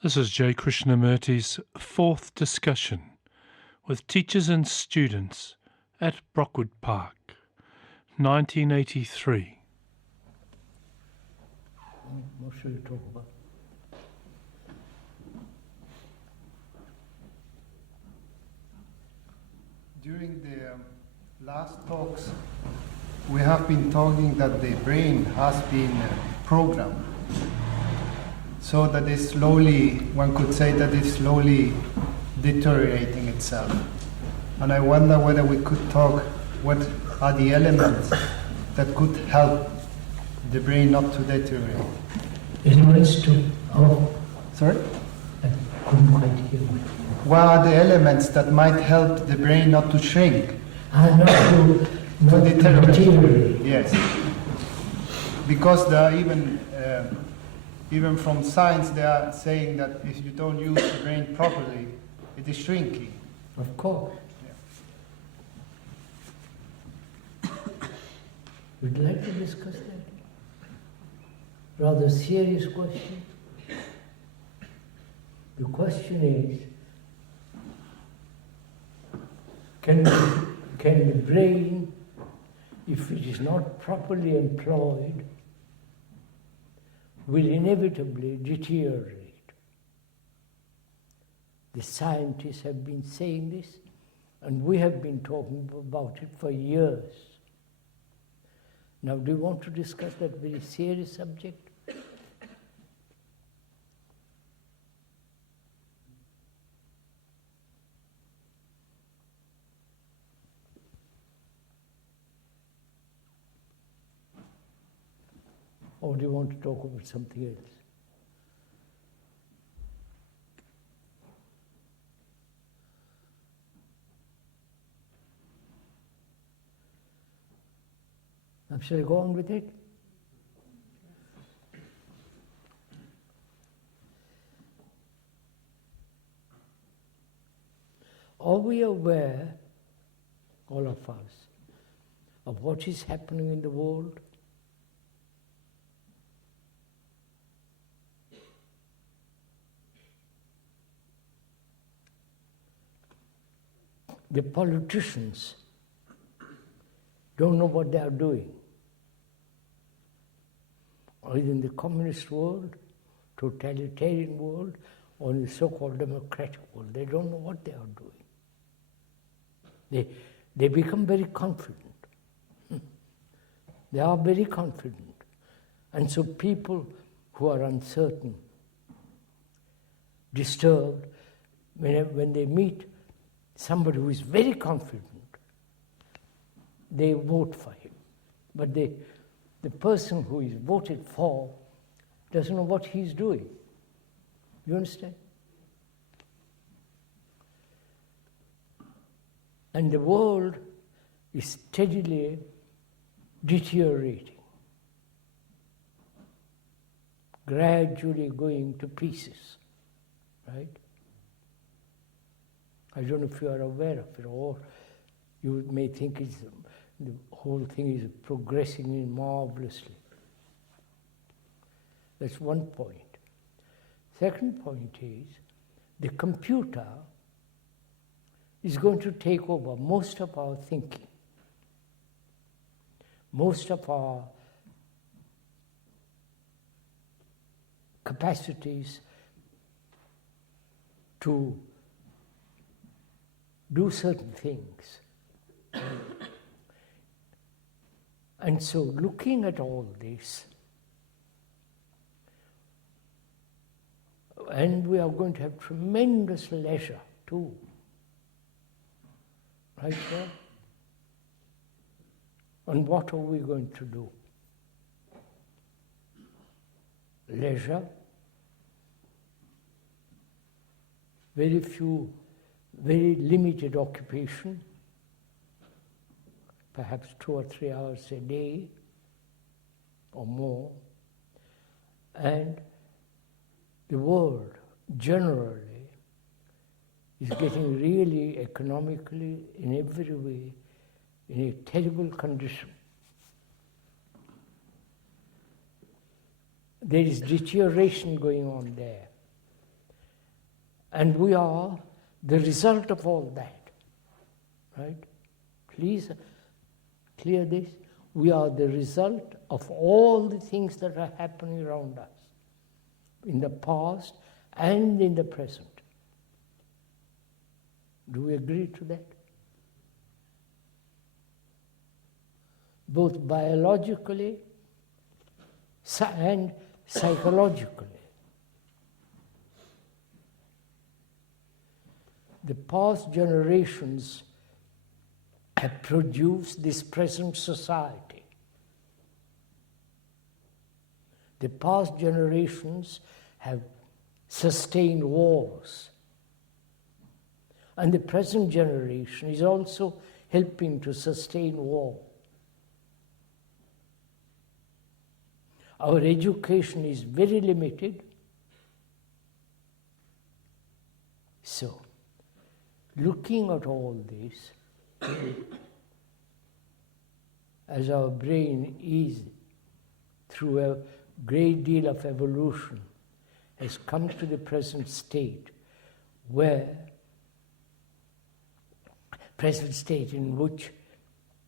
This is J. Krishnamurti's fourth discussion with teachers and students at Brockwood Park, 1983. What should we talk about? During the last talks, we have been talking that the brain has been programmed. So that it's slowly, one could say that it's slowly deteriorating itself. And I wonder whether we could talk what are the elements that could help the brain not to deteriorate. Elements to, Sorry? I couldn't quite hear what. What are the elements that might help the brain not to shrink? Not to deteriorate. Yes. Because there are even from science, they are saying that if you don't use the brain properly, it is shrinking. Of course. Yeah. Would you like to discuss that? Rather serious question. The question is, can the brain, if it is not properly employed, will inevitably deteriorate? The scientists have been saying this, and we have been talking about it for years. Now, do you want to discuss that very serious subject? Or do you want to talk about something else? Shall I go on with it? Are we aware, all of us, of what is happening in the world? The politicians don't know what they are doing. Either in the communist world, totalitarian world, or in the so-called democratic world. They don't know what they are doing. They become very confident. They are very confident. And so people who are uncertain, disturbed, when they meet somebody who is very confident, they vote for him. But the person who is voted for doesn't know what he's doing. You understand? And the world is steadily deteriorating, gradually going to pieces, right? I don't know if you are aware of it, or you may think the whole thing is progressing marvelously. That's one point. Second point is, the computer is going to take over most of our thinking, most of our capacities to do certain things. And so, looking at all this, and we are going to have tremendous leisure too. Right, sir? And what are we going to do? Leisure, very few, very limited occupation, perhaps 2 or 3 hours a day or more, and the world generally is getting really economically, in every way, in a terrible condition. There is deterioration going on there. And we are the result of all that, right? Please clear this. We are the result of all the things that are happening around us, in the past and in the present. Do we agree to that? Both biologically and psychologically. The past generations have produced this present society. The past generations have sustained wars. And the present generation is also helping to sustain war. Our education is very limited. So, looking at all this, as our brain is, through a great deal of evolution, has come to the present state in which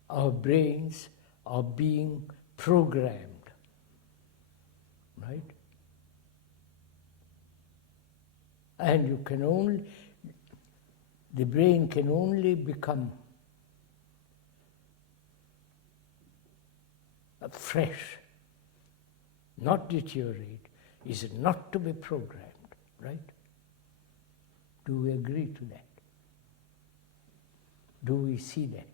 our brains are being programmed, right? And the brain can only become fresh, not deteriorate, is not to be programmed, right? Do we agree to that? Do we see that?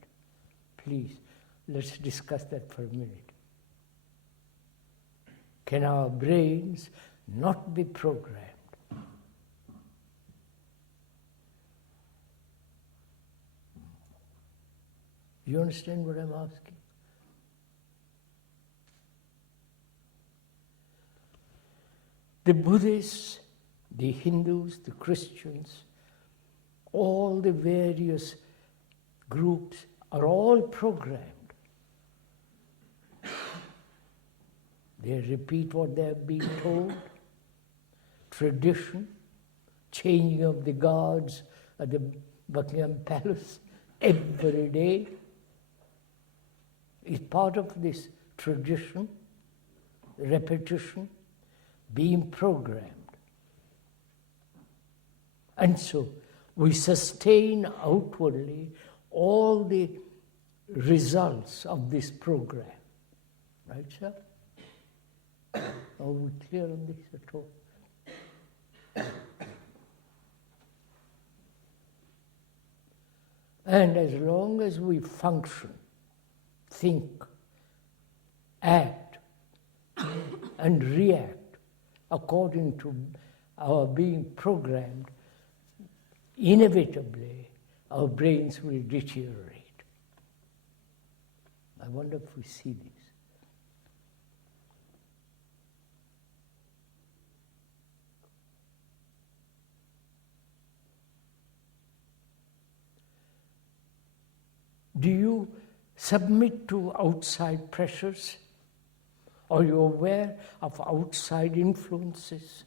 Please, let's discuss that for a minute. Can our brains not be programmed? You understand what I'm asking? The Buddhists, the Hindus, the Christians, all the various groups are all programmed. They repeat what they have been told. Tradition, changing of the guards at the Buckingham Palace every day is part of this tradition, repetition, being programmed. And so we sustain outwardly all the results of this program. Right, sir? Are we clear on this at all? And as long as we function, think, act, and react according to our being programmed, inevitably our brains will deteriorate. I wonder if we see this. Do you submit to outside pressures? Are you aware of outside influences,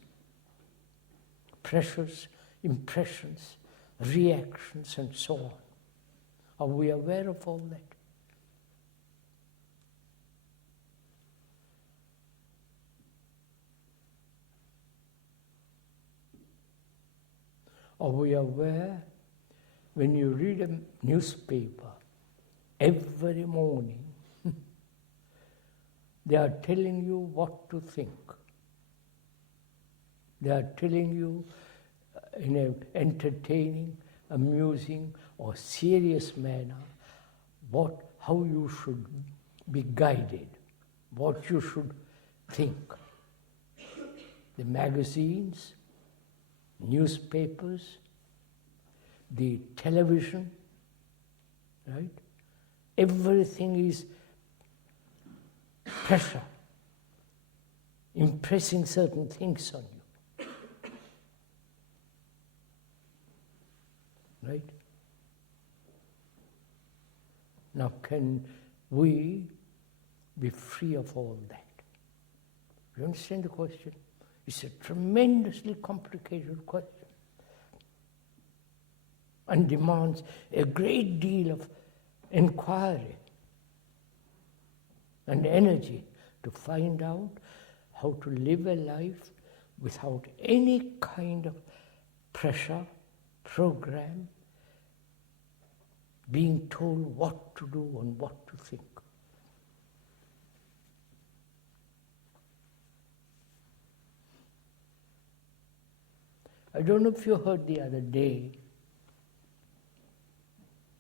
pressures, impressions, reactions, and so on? Are we aware of all that? Are we aware when you read a newspaper every morning, they are telling you what to think. They are telling you in an entertaining, amusing, or serious manner how you should be guided, what you should think. The magazines, newspapers, the television, right? Everything is pressure, impressing certain things on you. Right? Now, can we be free of all that? You understand the question? It's a tremendously complicated question. and demands a great deal of inquiry and energy to find out how to live a life without any kind of pressure, program, being told what to do and what to think. I don't know if you heard the other day,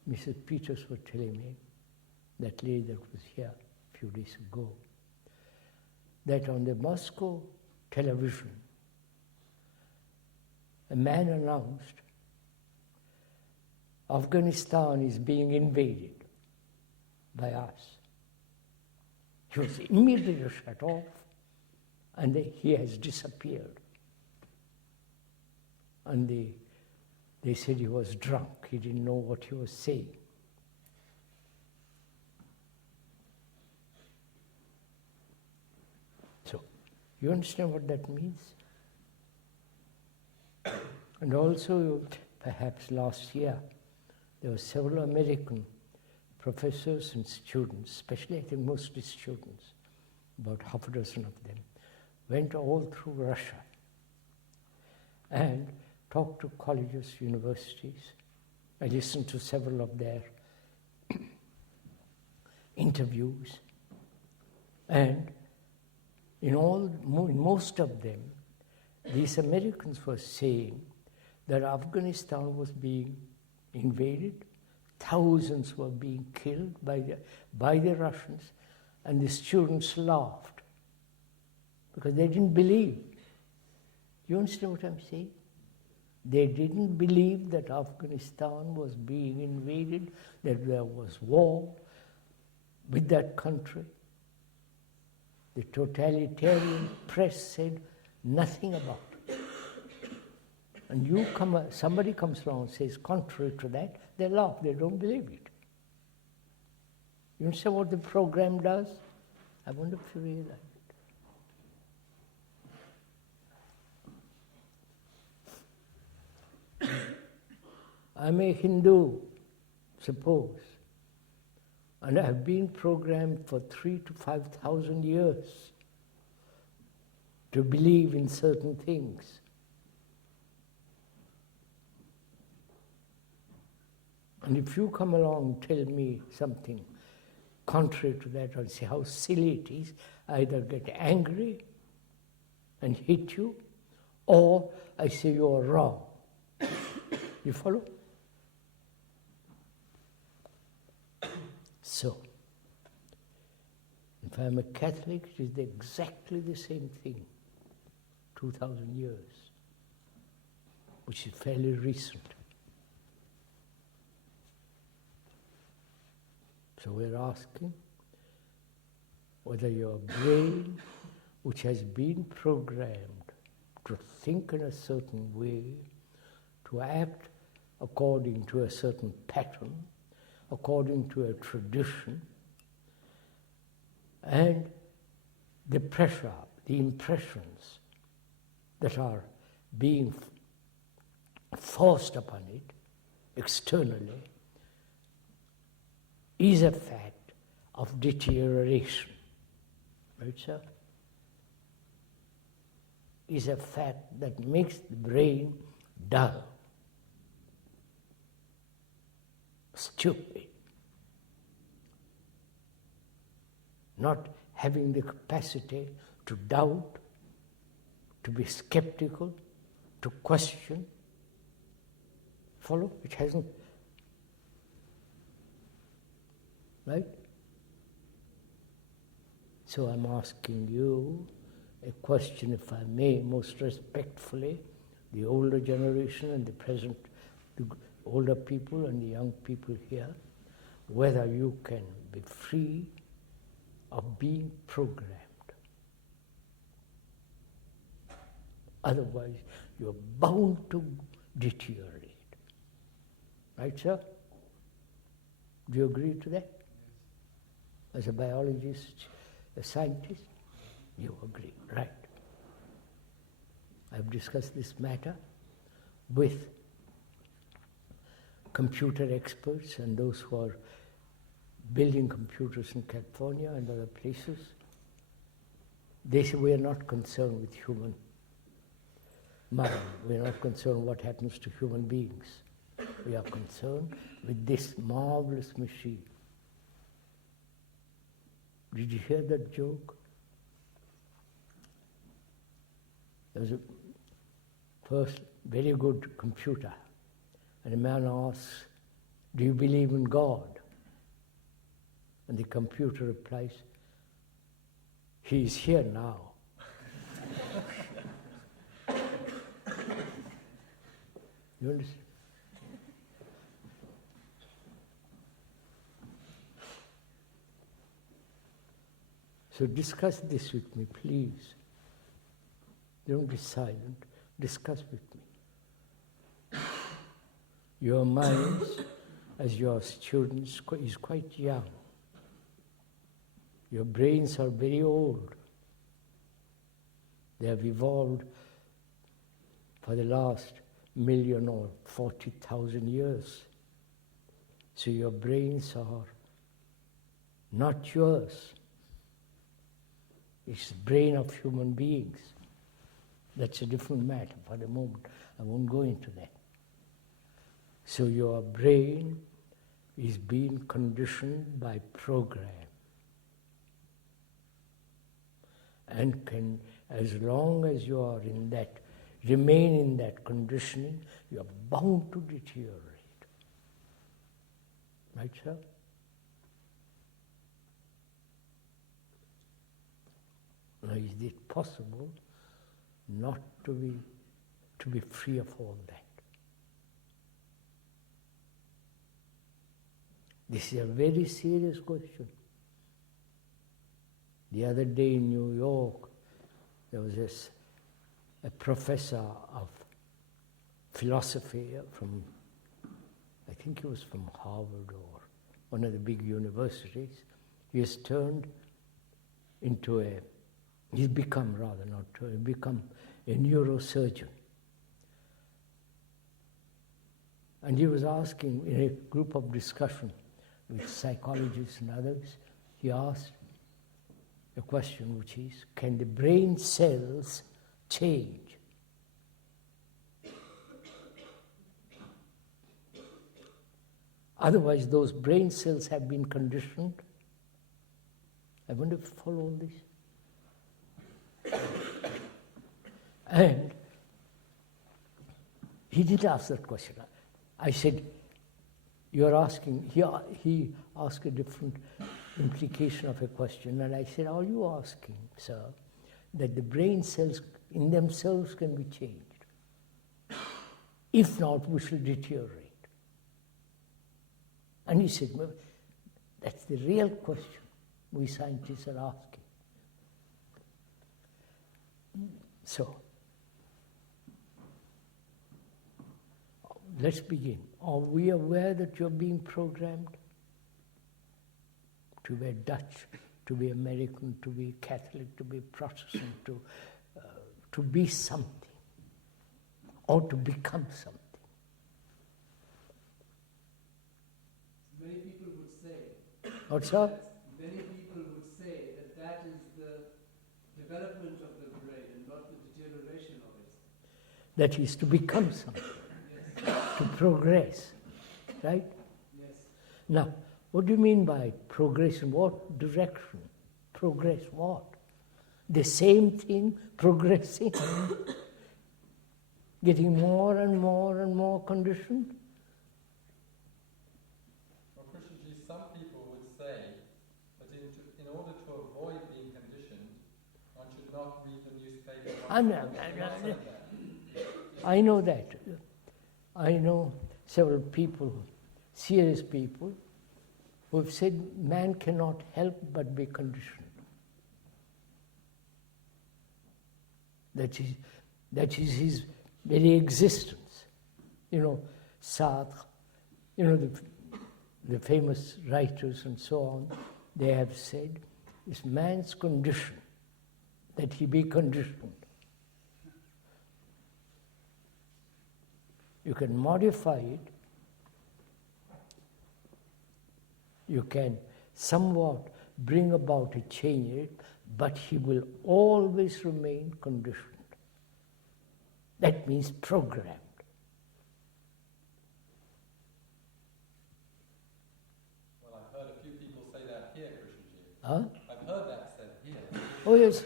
Mrs. Peters was telling me, that lady that was here a few days ago, that on the Moscow television, a man announced, Afghanistan is being invaded by us. He was immediately shut off, and he has disappeared. And they said he was drunk, he didn't know what he was saying. So, you understand what that means? And also, perhaps last year, there were several American professors and students, especially I think mostly students, about half a dozen of them, went all through Russia and talked to colleges, universities. I listened to several of their interviews. And in most of them, these Americans were saying that Afghanistan was being invaded, thousands were being killed by the Russians, and the students laughed because they didn't believe. You understand what I'm saying? They didn't believe that Afghanistan was being invaded, that there was war with that country. The totalitarian press said nothing about it. And somebody comes along and says contrary to that, they laugh, they don't believe it. You understand what the program does? I wonder if you realize it. I'm a Hindu, suppose, and I've been programmed for 3,000 to 5,000 years to believe in certain things. And if you come along and tell me something contrary to that, I'll say how silly it is, I either get angry and hit you, or I say you are wrong. You follow? So, if I'm a Catholic, it is exactly the same thing, 2,000 years, which is fairly recent. So we're asking whether your brain, which has been programmed to think in a certain way, to act according to a certain pattern, according to a tradition, and the pressure, the impressions that are being forced upon it externally, is a fact of deterioration. Right, sir? Is a fact that makes the brain dull, stupid, not having the capacity to doubt, to be skeptical, to question. Follow? It hasn't. Right? So I'm asking you a question, if I may, most respectfully, the older generation and the present, the older people and the young people here, whether you can be free of being programmed. Otherwise, you're bound to deteriorate. Right, sir? Do you agree to that? As a biologist, a scientist, you agree, right? I've discussed this matter with computer experts and those who are building computers in California and other places, they say we are not concerned with human mind. We are not concerned what happens to human beings. We are concerned with this marvelous machine. Did you hear that joke? There was a first very good computer, and a man asks, "Do you believe in God?" And the computer replies, "He is here now." You understand? So discuss this with me, please. Don't be silent. Discuss with me. Your minds, as your students, is quite young. Your brains are very old. They have evolved for the last 1,000,000 or 40,000 years. So your brains are not yours. It's the brain of human beings. That's a different matter for the moment. I won't go into that. So your brain is being conditioned by program. And can, as long as you are in that, remain in that conditioning, you are bound to deteriorate. Right, sir? Now, is it possible not to be free of all that? This is a very serious question. The other day in New York, there was a professor of philosophy from, I think he was from Harvard or one of the big universities. He has turned into he's become a neurosurgeon. And he was asking in a group of discussion with psychologists and others, he asked a question which is, can the brain cells change? Otherwise, those brain cells have been conditioned. I wonder if you follow all this. And he did ask that question. I said, you're asking, he asked a different implication of a question, and I said, are you asking, sir, that the brain cells in themselves can be changed? If not, we shall deteriorate. And he said, well, that's the real question we scientists are asking. So, let's begin. Are we aware that you're being programmed to be Dutch, to be American, to be Catholic, to be Protestant, to be something, or to become something? Many people would say. What's up? Many people would say that is the development of the brain and not the deterioration of it. That is to become something, yes. To progress, right? Yes. Now, what do you mean by progression? What direction? Progress what? The same thing, progressing? Getting more and more and more conditioned? Well, Krishnaji, some people would say that in order to avoid being conditioned, one should not read the newspaper. I know that. I know several people, serious people, who have said man cannot help but be conditioned. That is his very existence. You know, Sartre, you know, the famous writers and so on, they have said it's man's condition that he be conditioned. You can modify it, you can somewhat bring about a change, but he will always remain conditioned. That means programmed. Well, I've heard a few people say that here, Krishnamurti. Huh? I've heard that said here. Oh yes,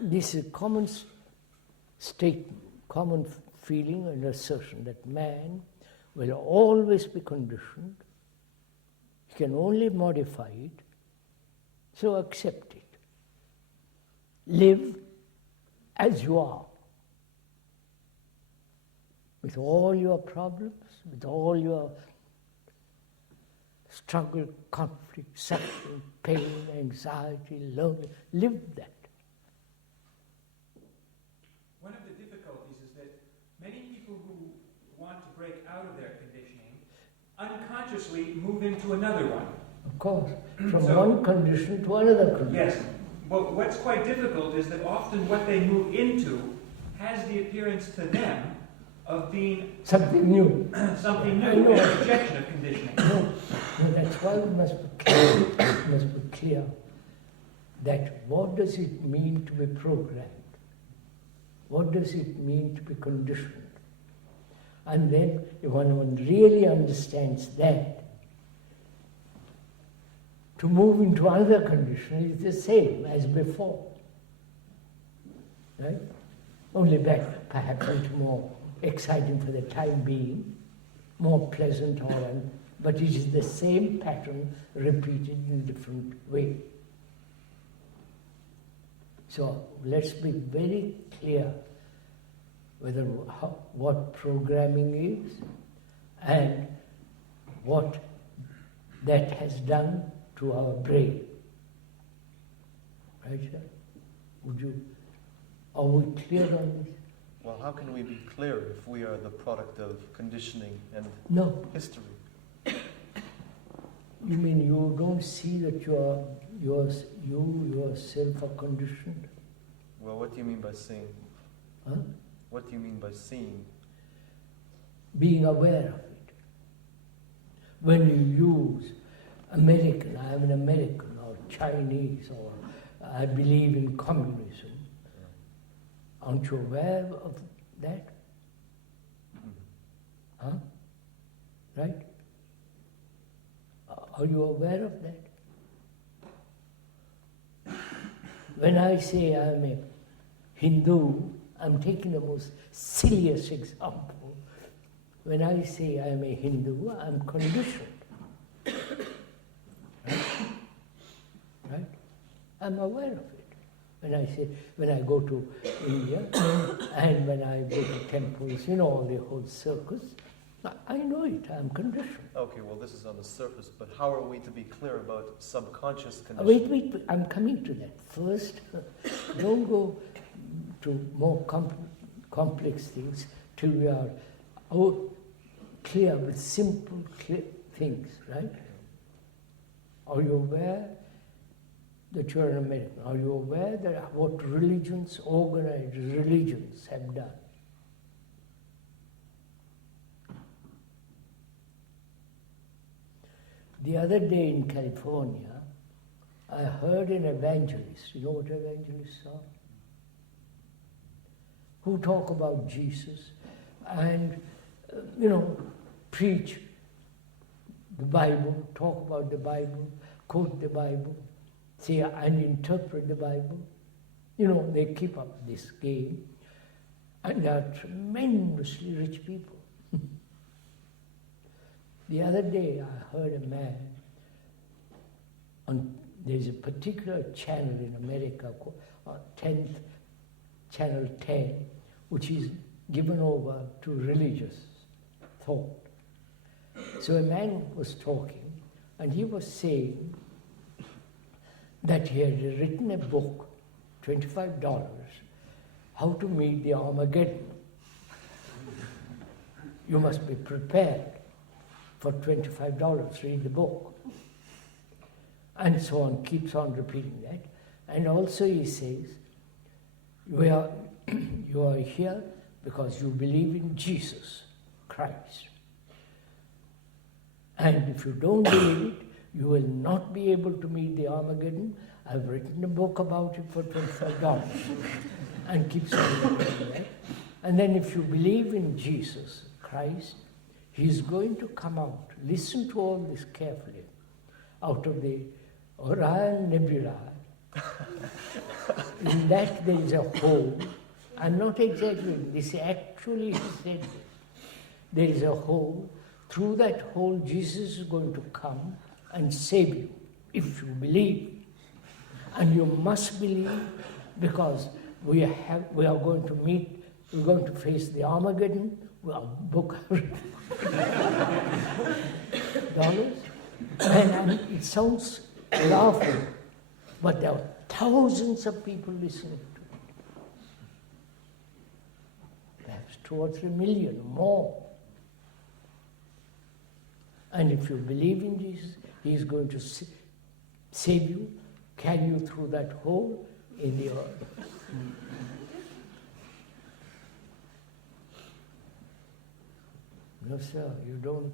this is a common statement, common feeling and assertion that man will always be conditioned. He can only modify it, so accept it. Live as you are, with all your problems, with all your struggle, conflict, suffering, pain, anxiety, loneliness. Live that. One of the difficulties is that many people who want to break out of their conditioning unconsciously move into another one. Of course, from So- one condition to another condition. Yes. But what's quite difficult is that often what they move into has the appearance to them of being Something new. something I new, know. a rejection of conditioning. No, that's why we must be clear that what does it mean to be programmed? What does it mean to be conditioned? And then when one really understands that, to move into another condition is the same as before. Right? Only that perhaps a little more exciting for the time being, more pleasant, but it is the same pattern repeated in a different way. So let's be very clear what programming is and what that has done to our brain. Right, sir? Are we clear on this? Well, how can we be clear if we are the product of conditioning and No. history? You mean you don't see that you yourself are conditioned? Well, what do you mean by seeing? Huh? What do you mean by seeing? Being aware of it. When you use American, I am an American, or Chinese, or I believe in communism, aren't you aware of that? Huh? Right? Are you aware of that? When I say I'm a Hindu, I'm taking the most serious example. When I say I'm a Hindu, I'm conditioned. Right? I'm aware of it. When I go to India and when I go to temples, all the whole circus, I know it, I'm conditioned. Okay, well, this is on the surface, but how are we to be clear about subconscious conditioning? Wait, I'm coming to that. First, don't go to more complex things till we are clear with simple things, right? Are you aware that you're an American? Are you aware that what religions, organized religions, have done? The other day in California, I heard an evangelist. You know what evangelists are? Who talk about Jesus and, preach the Bible, talk about the Bible, quote the Bible, say and interpret the Bible. They keep up this game, and they are tremendously rich people. The other day I heard a man, there's a particular channel in America, Channel 10, which is given over to religious thought. So a man was talking, and he was saying that he had written a book, $25, how to meet the Armageddon. You must be prepared for $25, read the book. And so on, keeps on repeating that. And also he says, you are here because you believe in Jesus Christ. And if you don't believe it, You will not be able to meet the Armageddon. I've written a book about it for $25 and keeps on doing that. And then if you believe in Jesus Christ, He's going to come out. Listen to all this carefully. Out of the Orion Nebula, in that there is a hole. I'm not exaggerating. This actually said this. There is a hole. Through that hole, Jesus is going to come and save you, if you believe. And you must believe, because we are going to meet, we're going to face the Armageddon. Well, book dollars. And it sounds laughing, but there are thousands of people listening to it. Perhaps 2 or 3 million more. And if you believe in Jesus, He is going to save you, carry you through that hole in the earth. No, sir, you don't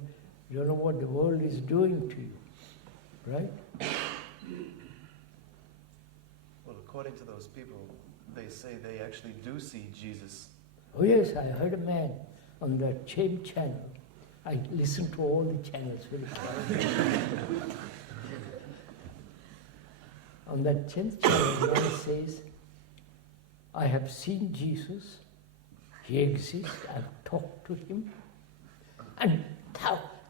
know what the world is doing to you, right? Well, according to those people, they say they actually do see Jesus. Oh yes, I heard a man on that same channel. I listen to all the channels very carefully. On that 10th channel, the man says, I have seen Jesus, He exists, I've talked to Him, and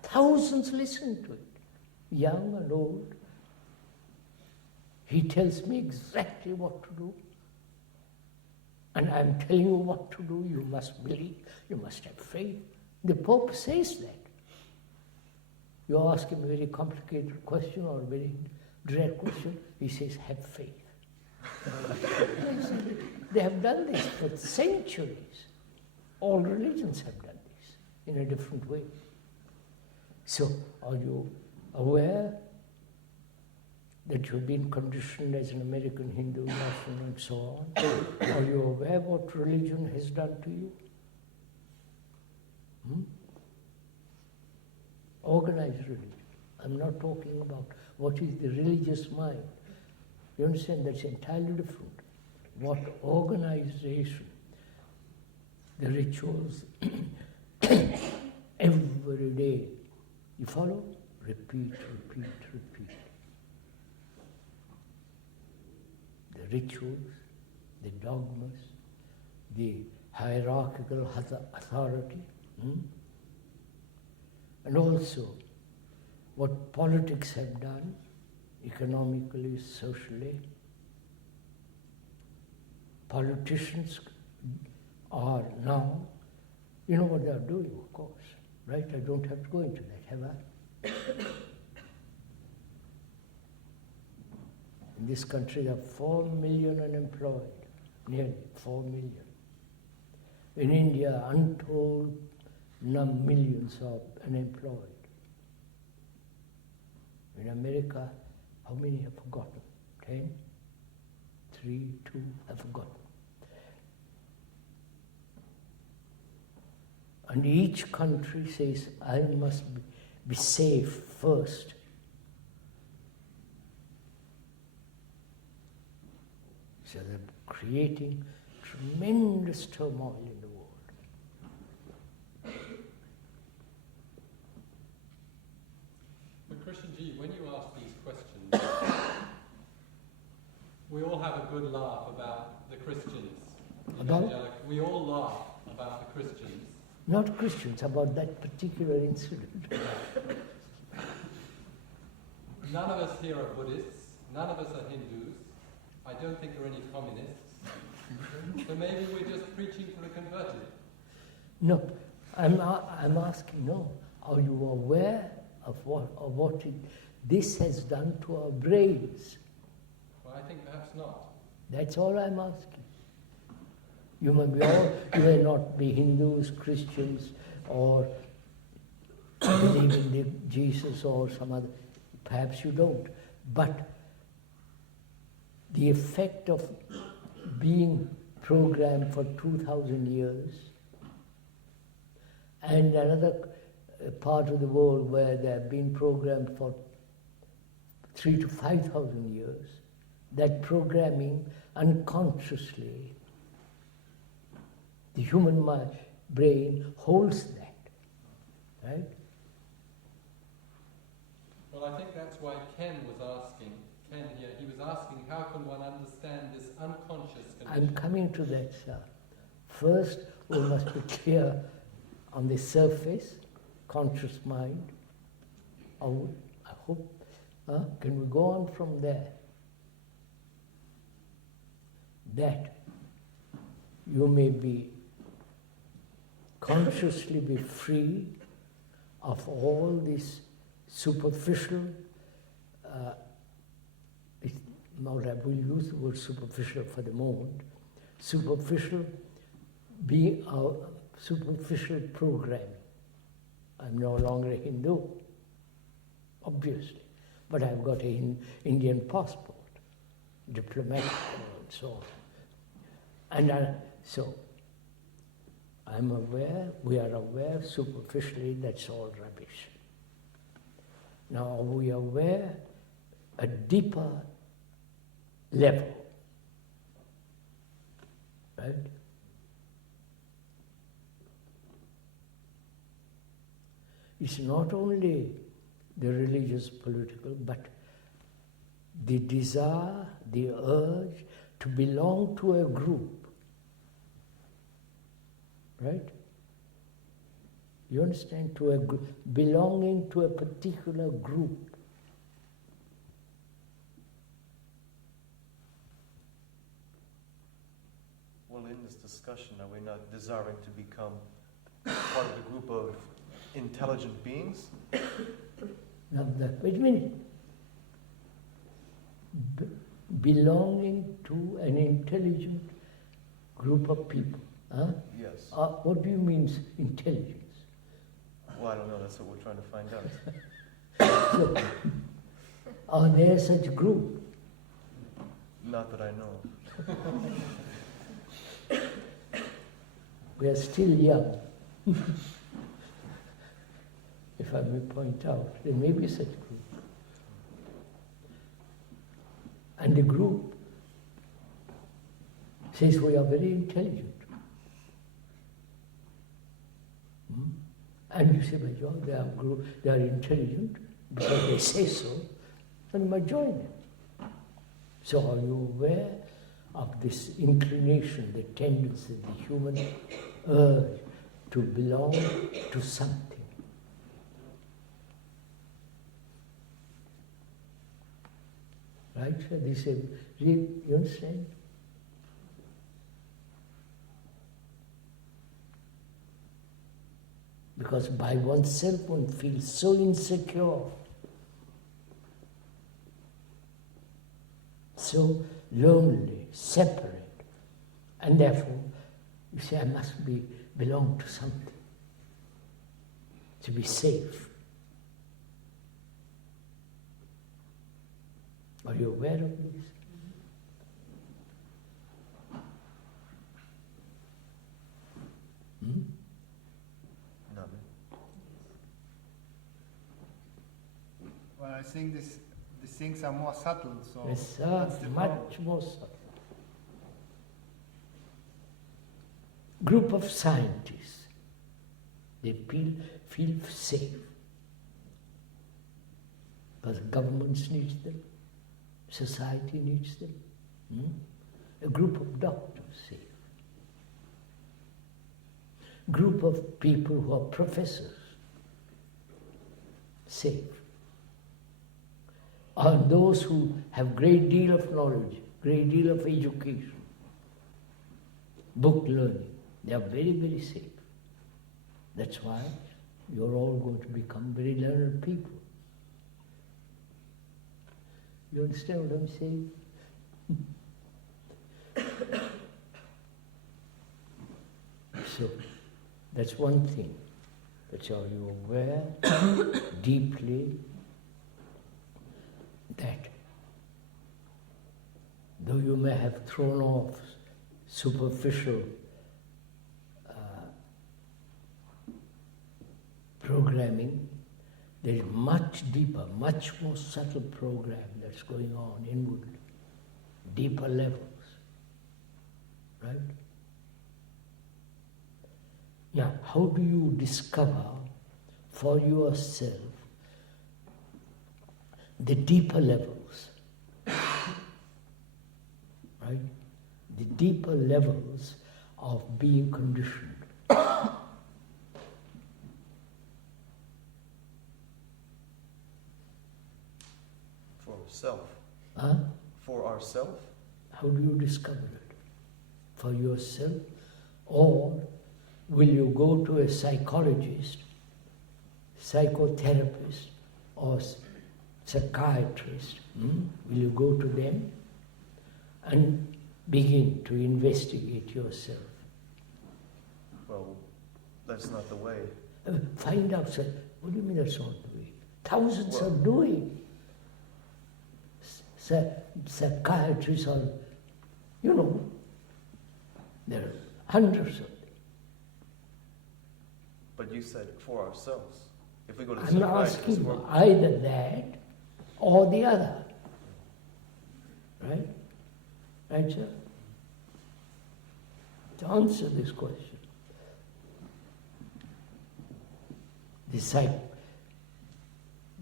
thousands listen to it, young and old. He tells me exactly what to do. And I'm telling you what to do. You must believe, you must have faith. The Pope says that. You ask him a very complicated question or a very direct question, he says, have faith. They have done this for centuries. All religions have done this in a different way. So, are you aware that you've been conditioned as an American Hindu national and so on? Are you aware what religion has done to you? Organized religion. I'm not talking about what is the religious mind. You understand? That's entirely different. What organization, the rituals, every day. You follow? Repeat, repeat, repeat. The rituals, the dogmas, the hierarchical authority, and also what politics have done, economically, socially. Politicians are now, you know what they are doing, of course, right? I don't have to go into that, have I? In this country, there are 4 million unemployed, nearly 4 million. In India, untold millions are unemployed. In America, how many have forgotten? 10? 3, 2 have forgotten. And each country says, I must be safe first. So they're creating tremendous turmoil in the world. But Krishnji, when you ask these questions, we all have a good laugh about the Christians. About? We all laugh about the Christians. Not Christians, about that particular incident. None of us here are Buddhists, none of us are Hindus, I don't think there are any communists, so maybe we're just preaching for the converted. No, I'm asking, no, are you aware of what this has done to our brains? Well, I think perhaps not. That's all I'm asking. You may not be Hindus, Christians, or believe in Jesus or some other. Perhaps you don't. But the effect of being programmed for 2,000 years, and another part of the world where they have been programmed for 3,000 to 5,000 years, that programming unconsciously, the human brain holds that, right? Well, I think that's why Ken here, he was asking how can one understand this unconscious condition? I'm coming to that, sir. First, we must be clear on the surface, conscious mind. I hope. Can we go on from there? That you may be consciously be free of all this superficial, I will use the word superficial for the moment, superficial programming. I'm no longer a Hindu, obviously, but I've got an Indian passport, diplomatic and so on. And so I'm aware, we are aware superficially that's all rubbish. Now are we aware a deeper level, right? It's not only the religious, political, but the desire, the urge to belong to a group, right? You understand? To a group, belonging to a particular group. Well, in this discussion, are we not desiring to become part of a group of intelligent beings? Now, wait a minute. Belonging to an intelligent group of people. Huh? Yes. What do you mean, intelligence? Well, I don't know. That's what we're trying to find out. So, are there such a group? Not that I know of. We are still young. If I may point out, there may be such a group. And the group says we are very intelligent. And you say, but John, they are intelligent because they say so, then you might join them. So are you aware of this inclination, the tendency, the human urge to belong to something? Right? So they say, you understand? Because by oneself one feels so insecure, so lonely, separate, and therefore you say, I must belong to something to be safe. Are you aware of this? No. Well, I think these things are more subtle, so Yes, that's the problem. much more subtle. Group of scientists, they feel safe because governments need them, society needs them. A group of doctors safe. Group of people who are professors safe. Are those who have great deal of knowledge, great deal of education, book learning. They are very, very safe. That's why you're all going to become very learned people. You understand what I'm saying? So, that's one thing. That's how you aware deeply that though you may have thrown off superficial programming, There is much deeper, much more subtle program that's going on inwardly, deeper levels, right? Now, how do you discover for yourself the deeper levels, right? The deeper levels of being conditioned. For self. Huh? For ourself? How do you discover it? For yourself? Or will you go to a psychologist, psychotherapist, or psychiatrist? Will you go to them and begin to investigate yourself? Well, that's not the way. Find out, sir. What do you mean that's not the way? Thousands are doing. Psychiatrists are, there are hundreds of them. But you said for ourselves. If we go to the I'm asking you either that or the other. Right? Right, sir? To answer this question,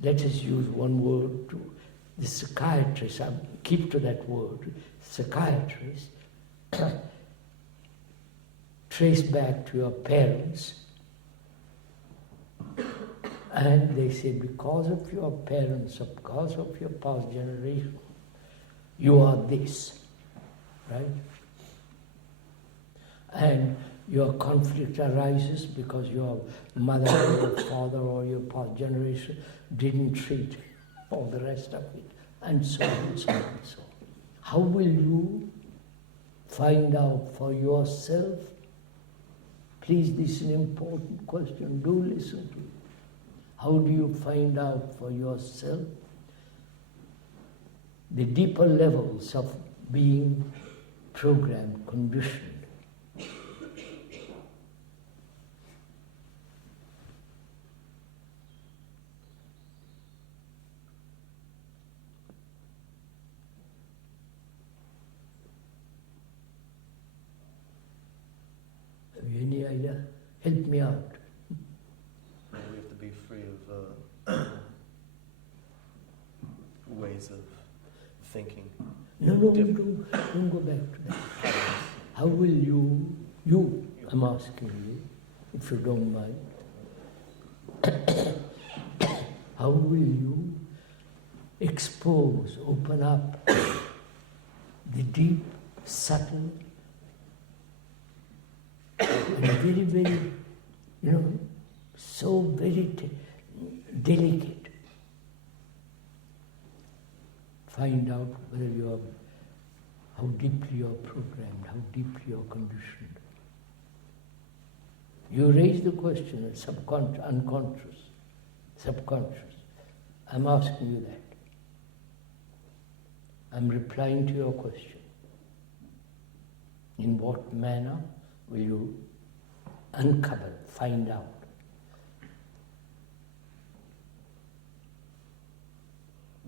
let us use one word to the psychiatrist, I keep to that word, psychiatrist, trace back to your parents, and they say because of your parents, or because of your past generation, you are this, right? And your conflict arises because your mother or your father or your past generation didn't treat all the rest of it, and so on and so on and so on. How will you find out for yourself? Please, this is an important question. Do listen to it. How do you find out for yourself the deeper levels of being programmed, conditioned? Have you any idea? Help me out. We have to be free of ways of thinking. No, don't go back to that. How will you, I'm asking you, if you don't mind, how will you expose, open up the deep, subtle, and very, very, so very delicate. Find out whether how deeply you're programmed, how deeply you're conditioned. You raise the question of unconscious, subconscious. I'm asking you that. I'm replying to your question. In what manner will you uncover, find out?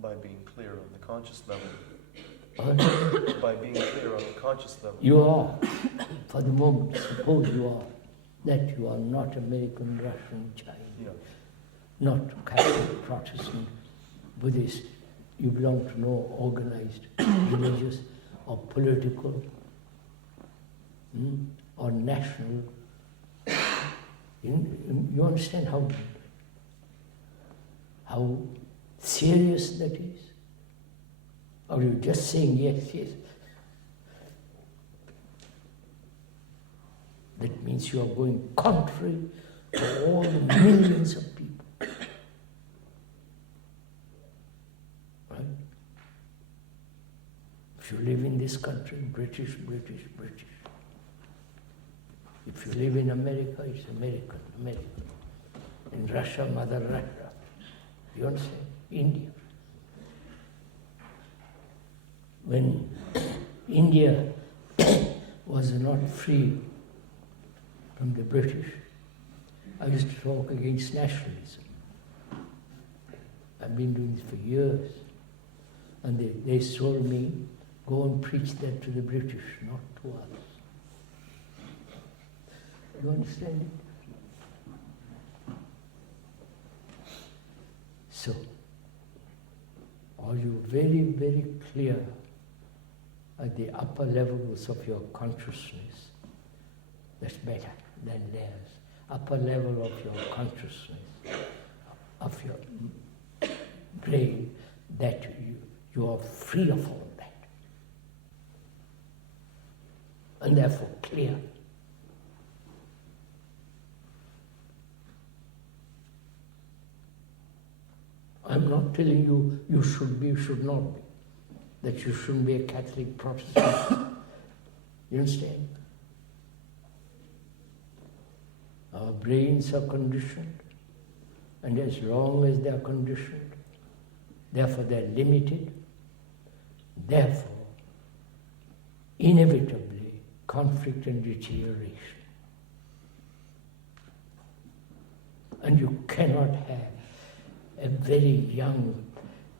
By being clear on the conscious level. By being clear on the conscious level. You are, for the moment, suppose you are, that you are not American, Russian, Chinese, not Catholic, Protestant, Buddhist. You belong to no organized religious or political or national. You understand how serious that is? Or are you just saying yes, yes? That means you are going contrary to all the millions of people. Right? If you live in this country, British. If you live in America, it's American. In Russia, Mother Russia. You understand? India. When India was not free from the British, I used to talk against nationalism. I've been doing this for years. And they told me, go and preach that to the British, not to us. You understand it? So, are you very, very clear at the upper levels of your consciousness? That's better than theirs. Upper level of your consciousness, of your brain, that you are free of all that. And therefore clear. I'm not telling you you should be, you should not be. That you shouldn't be a Catholic Protestant. You understand? Our brains are conditioned, and as long as they are conditioned, therefore they are limited, therefore, inevitably, conflict and deterioration. And you cannot have a very young,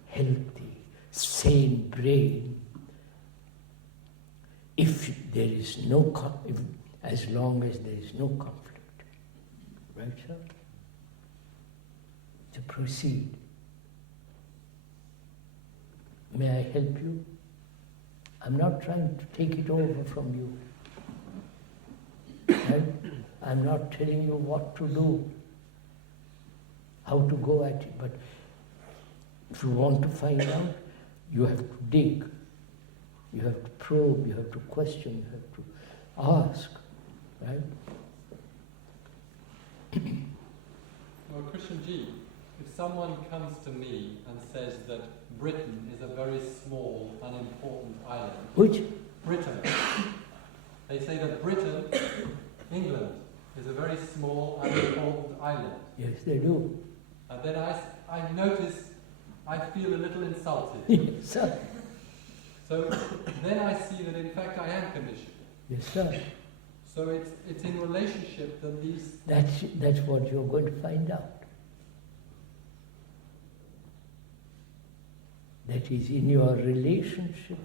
healthy, sane brain if there is no as long as there is no conflict. Right, sir? To proceed. May I help you? I'm not trying to take it over from you. Right? I'm not telling you what to do, how to go at it, but if you want to find out, you have to dig, you have to probe, you have to question, you have to ask, right? Well, Krishnamurti, if someone comes to me and says that Britain is a very small, unimportant island... Which? Britain. They say that Britain, England, is a very small, unimportant island. Yes, they do. And then I notice, I feel a little insulted. Yes, sir. So then I see that in fact I am conditioned. Yes, sir. So it's in relationship that these... That's what you're going to find out. That is in your relationship.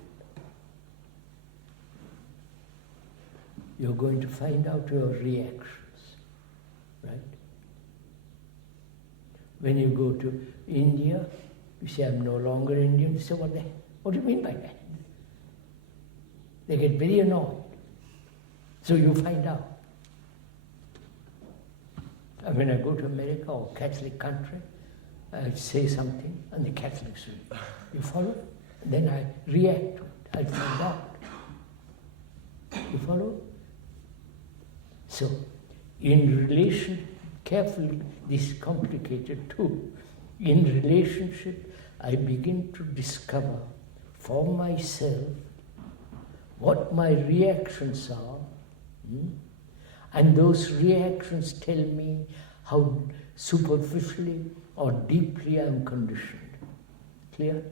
You're going to find out your reactions, right? When you go to India, you say, I'm no longer Indian. You say, what do you mean by that? They get very annoyed. So you find out. And when I go to America or Catholic country, I say something and the Catholics will. You follow? And then I react to it. I find out. You follow? So, in relation, carefully, this is complicated too. In relationship, I begin to discover for myself what my reactions are, and those reactions tell me how superficially or deeply I am conditioned. Clear?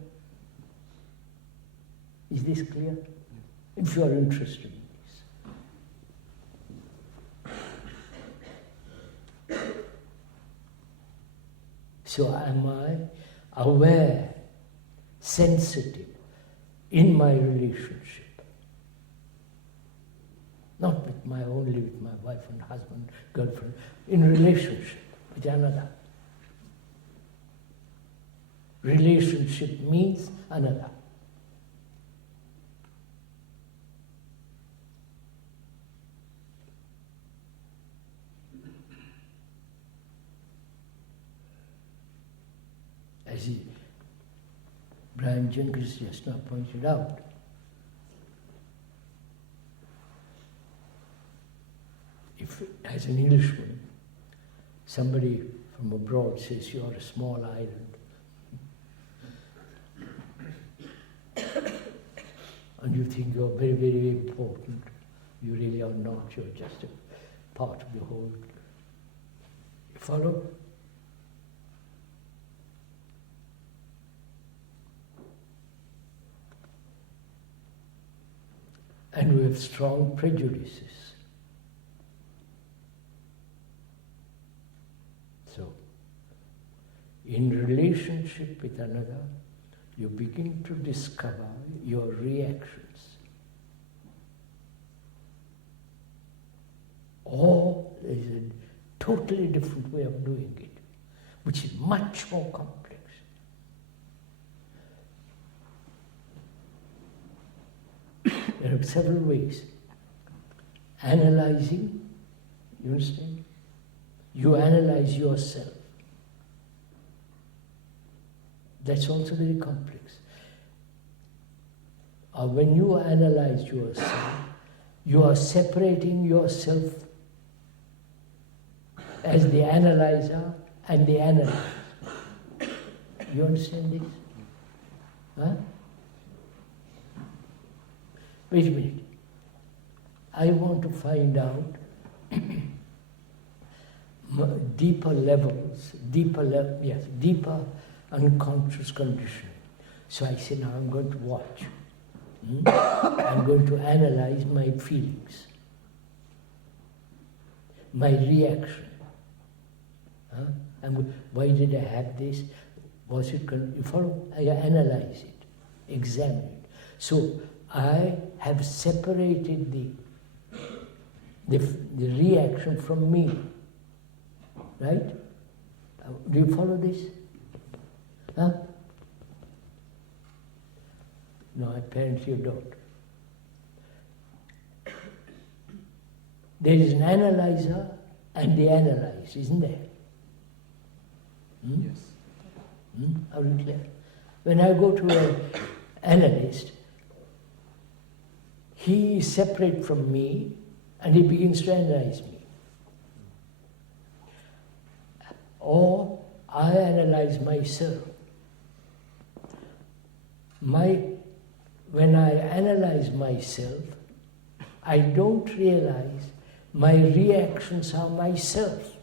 Is this clear? If you are interested in this. So am I aware, sensitive in my relationship? Not with only with my wife and husband, girlfriend, in relationship with another. Relationship means another. As Brian Jenkins just now pointed out, if, as an Englishman, somebody from abroad says you are a small island, and you think you are very, very important, you really are not, you're just a part of the whole. You follow? And we have strong prejudices. So, in relationship with another, you begin to discover your reactions. Or there is a totally different way of doing it, which is much more complex. There are several ways. Analyzing, you understand? You analyze yourself. That's also very complex. When you analyze yourself, you are separating yourself as the analyzer and the analyzer. You understand this? Huh? Wait a minute. I want to find out deeper levels, deeper unconscious conditioning. So I say, now I'm going to watch. I'm going to analyze my feelings, my reaction. Why did I have this? Was it, you follow? I analyze it, examine it. So I have separated the reaction from me. Right? Do you follow this? Huh? No, apparently you don't. There is an analyzer and the analyzed, isn't there? Yes. Are you clear? When I go to an analyst, he is separate from me and he begins to analyze me. Or I analyze myself. When I analyze myself, I don't realize my reactions are myself.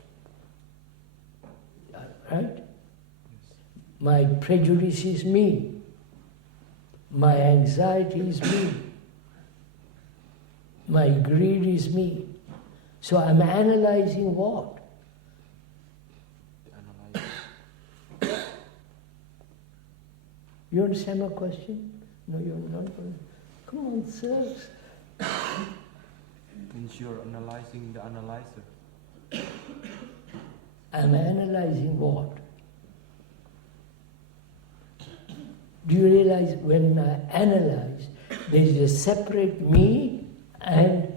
Right? Yes. My prejudice is me. My anxiety is me. My greed is me. So I'm analyzing what? You understand my question? No, you're not going to. Come on, sirs. Means you're analyzing the analyzer. I'm analyzing what? Do you realize when I analyze, there is a separate me and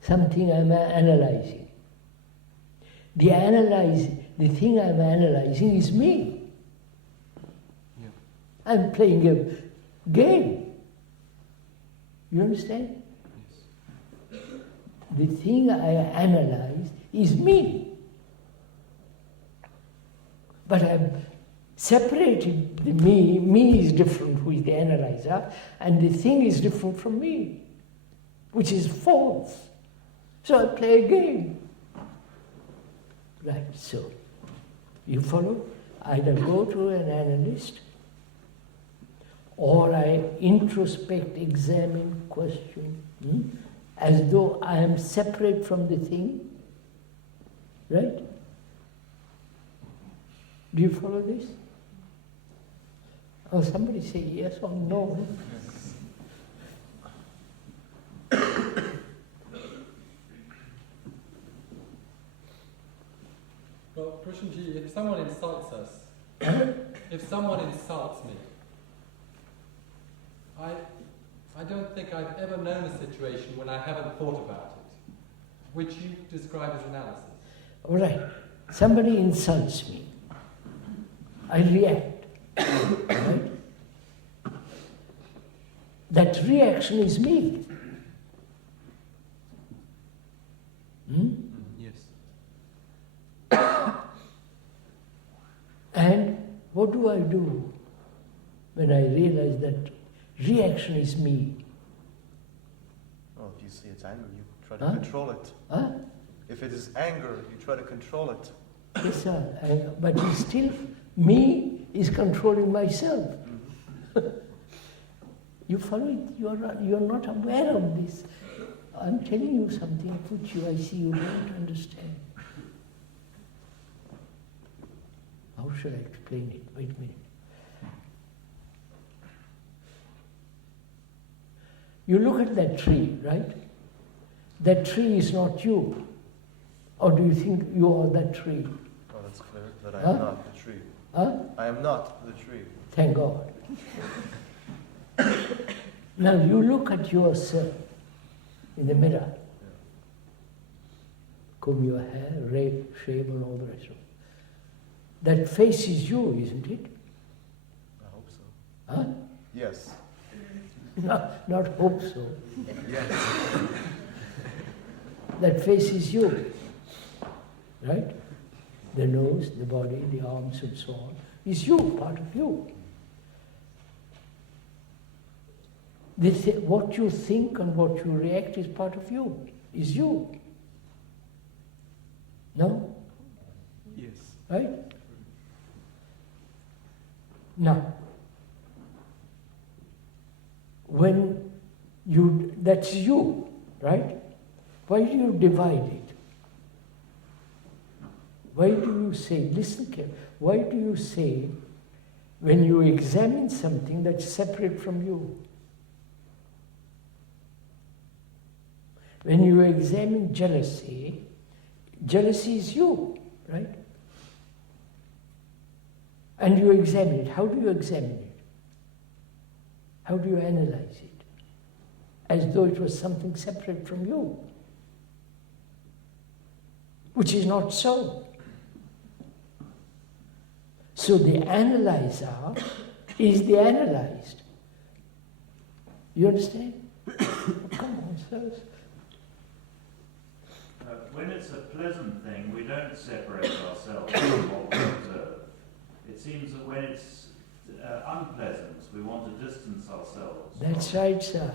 something I'm analyzing. The thing I'm analyzing is me. Yeah. I'm playing a game. You understand? Yes. The thing I analyze is me. But I've separated the me. Me is different, who is the analyzer, and the thing is different from me, which is false. So I play a game. Right, so you follow? Either go to an analyst, or I introspect, examine, question, as though I am separate from the thing. Right? Do you follow this? Oh, somebody say yes or no. Well, Krishnamurti, if someone insults us, if someone insults me, I don't think I've ever known a situation when I haven't thought about it, which you describe as analysis. All right. Somebody insults me. I react. Right? That reaction is me. Yes. And what do I do when I realize that reaction is me? Well, if you see it's anger, you try to control it. Huh? If it is anger, you try to control it. Yes, sir. But it's still me is controlling myself. You follow it? You're not aware of this. I'm telling you something which I see you don't understand. shall I explain it? Wait a minute. You look at that tree, right? That tree is not you. Or do you think you are that tree? Oh, that's clear that I am not the tree. Huh? I am not the tree. Thank God. Now you look at yourself in the mirror. Comb your hair, shave and all the rest of it. That face is you, isn't it? I hope so. Huh? Yes. Not hope so. Yes. That face is you. Right? The nose, the body, the arms and so on is you, part of you. What you think and what you react is part of you, is you. No? Yes. Right? Now, when that's you, right? Why do you divide it? Why do you say, listen carefully, why do you say, when you examine something that's separate from you? When you examine jealousy, jealousy is you, right? And you examine it. How do you examine it? How do you analyze it? As though it was something separate from you, which is not so. So the analyzer is the analyzed. You understand? Come on, sirs. When it's a pleasant thing, we don't separate ourselves from what we observe. It seems that when it's unpleasant, we want to distance ourselves. That's right, sir.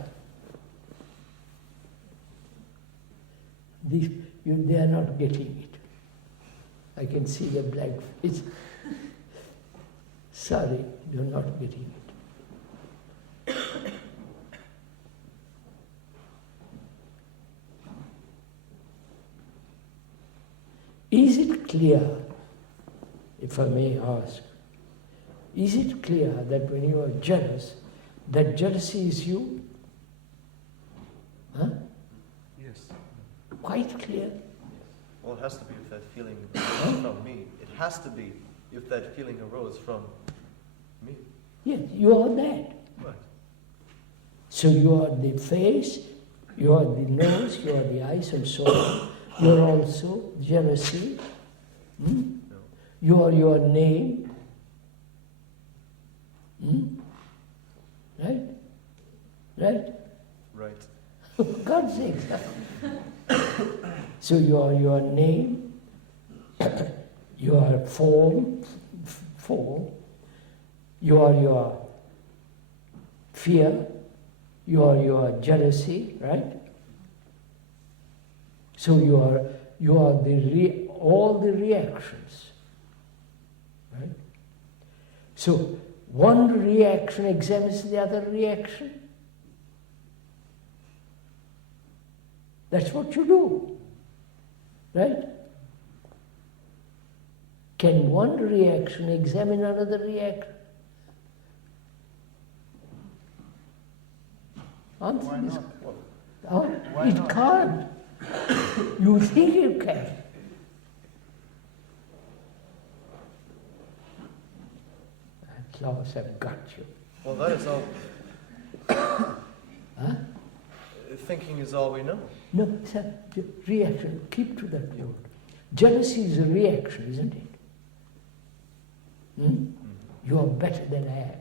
They are not getting it. I can see the black face. Sorry, you're not getting it. Is it clear, if I may ask, is it clear that when you are jealous, that jealousy is you? Huh? Yes. Quite clear. Well, it has to be if that feeling arose from me. It has to be if that feeling arose from me. Yes, you are that. Right. So you are the face, you are the nose, you are the eyes and so on. You are also jealousy. Hmm? No. You are your name. Hmm? Right? Right? Right. For God's sake. So you are your name, your form, you are your fear, you are your jealousy, right? So you are all the reactions, right? So one reaction examines the other reaction. That's what you do, right? Can one reaction examine another reaction? Answer Why this. not? Oh, Why it not? can't. You think you can. At last I've got you. Well, that is all. Huh? Thinking is all we know. No, sir, reaction, keep to that word. Jealousy is a reaction, isn't it? Hmm? You are better than I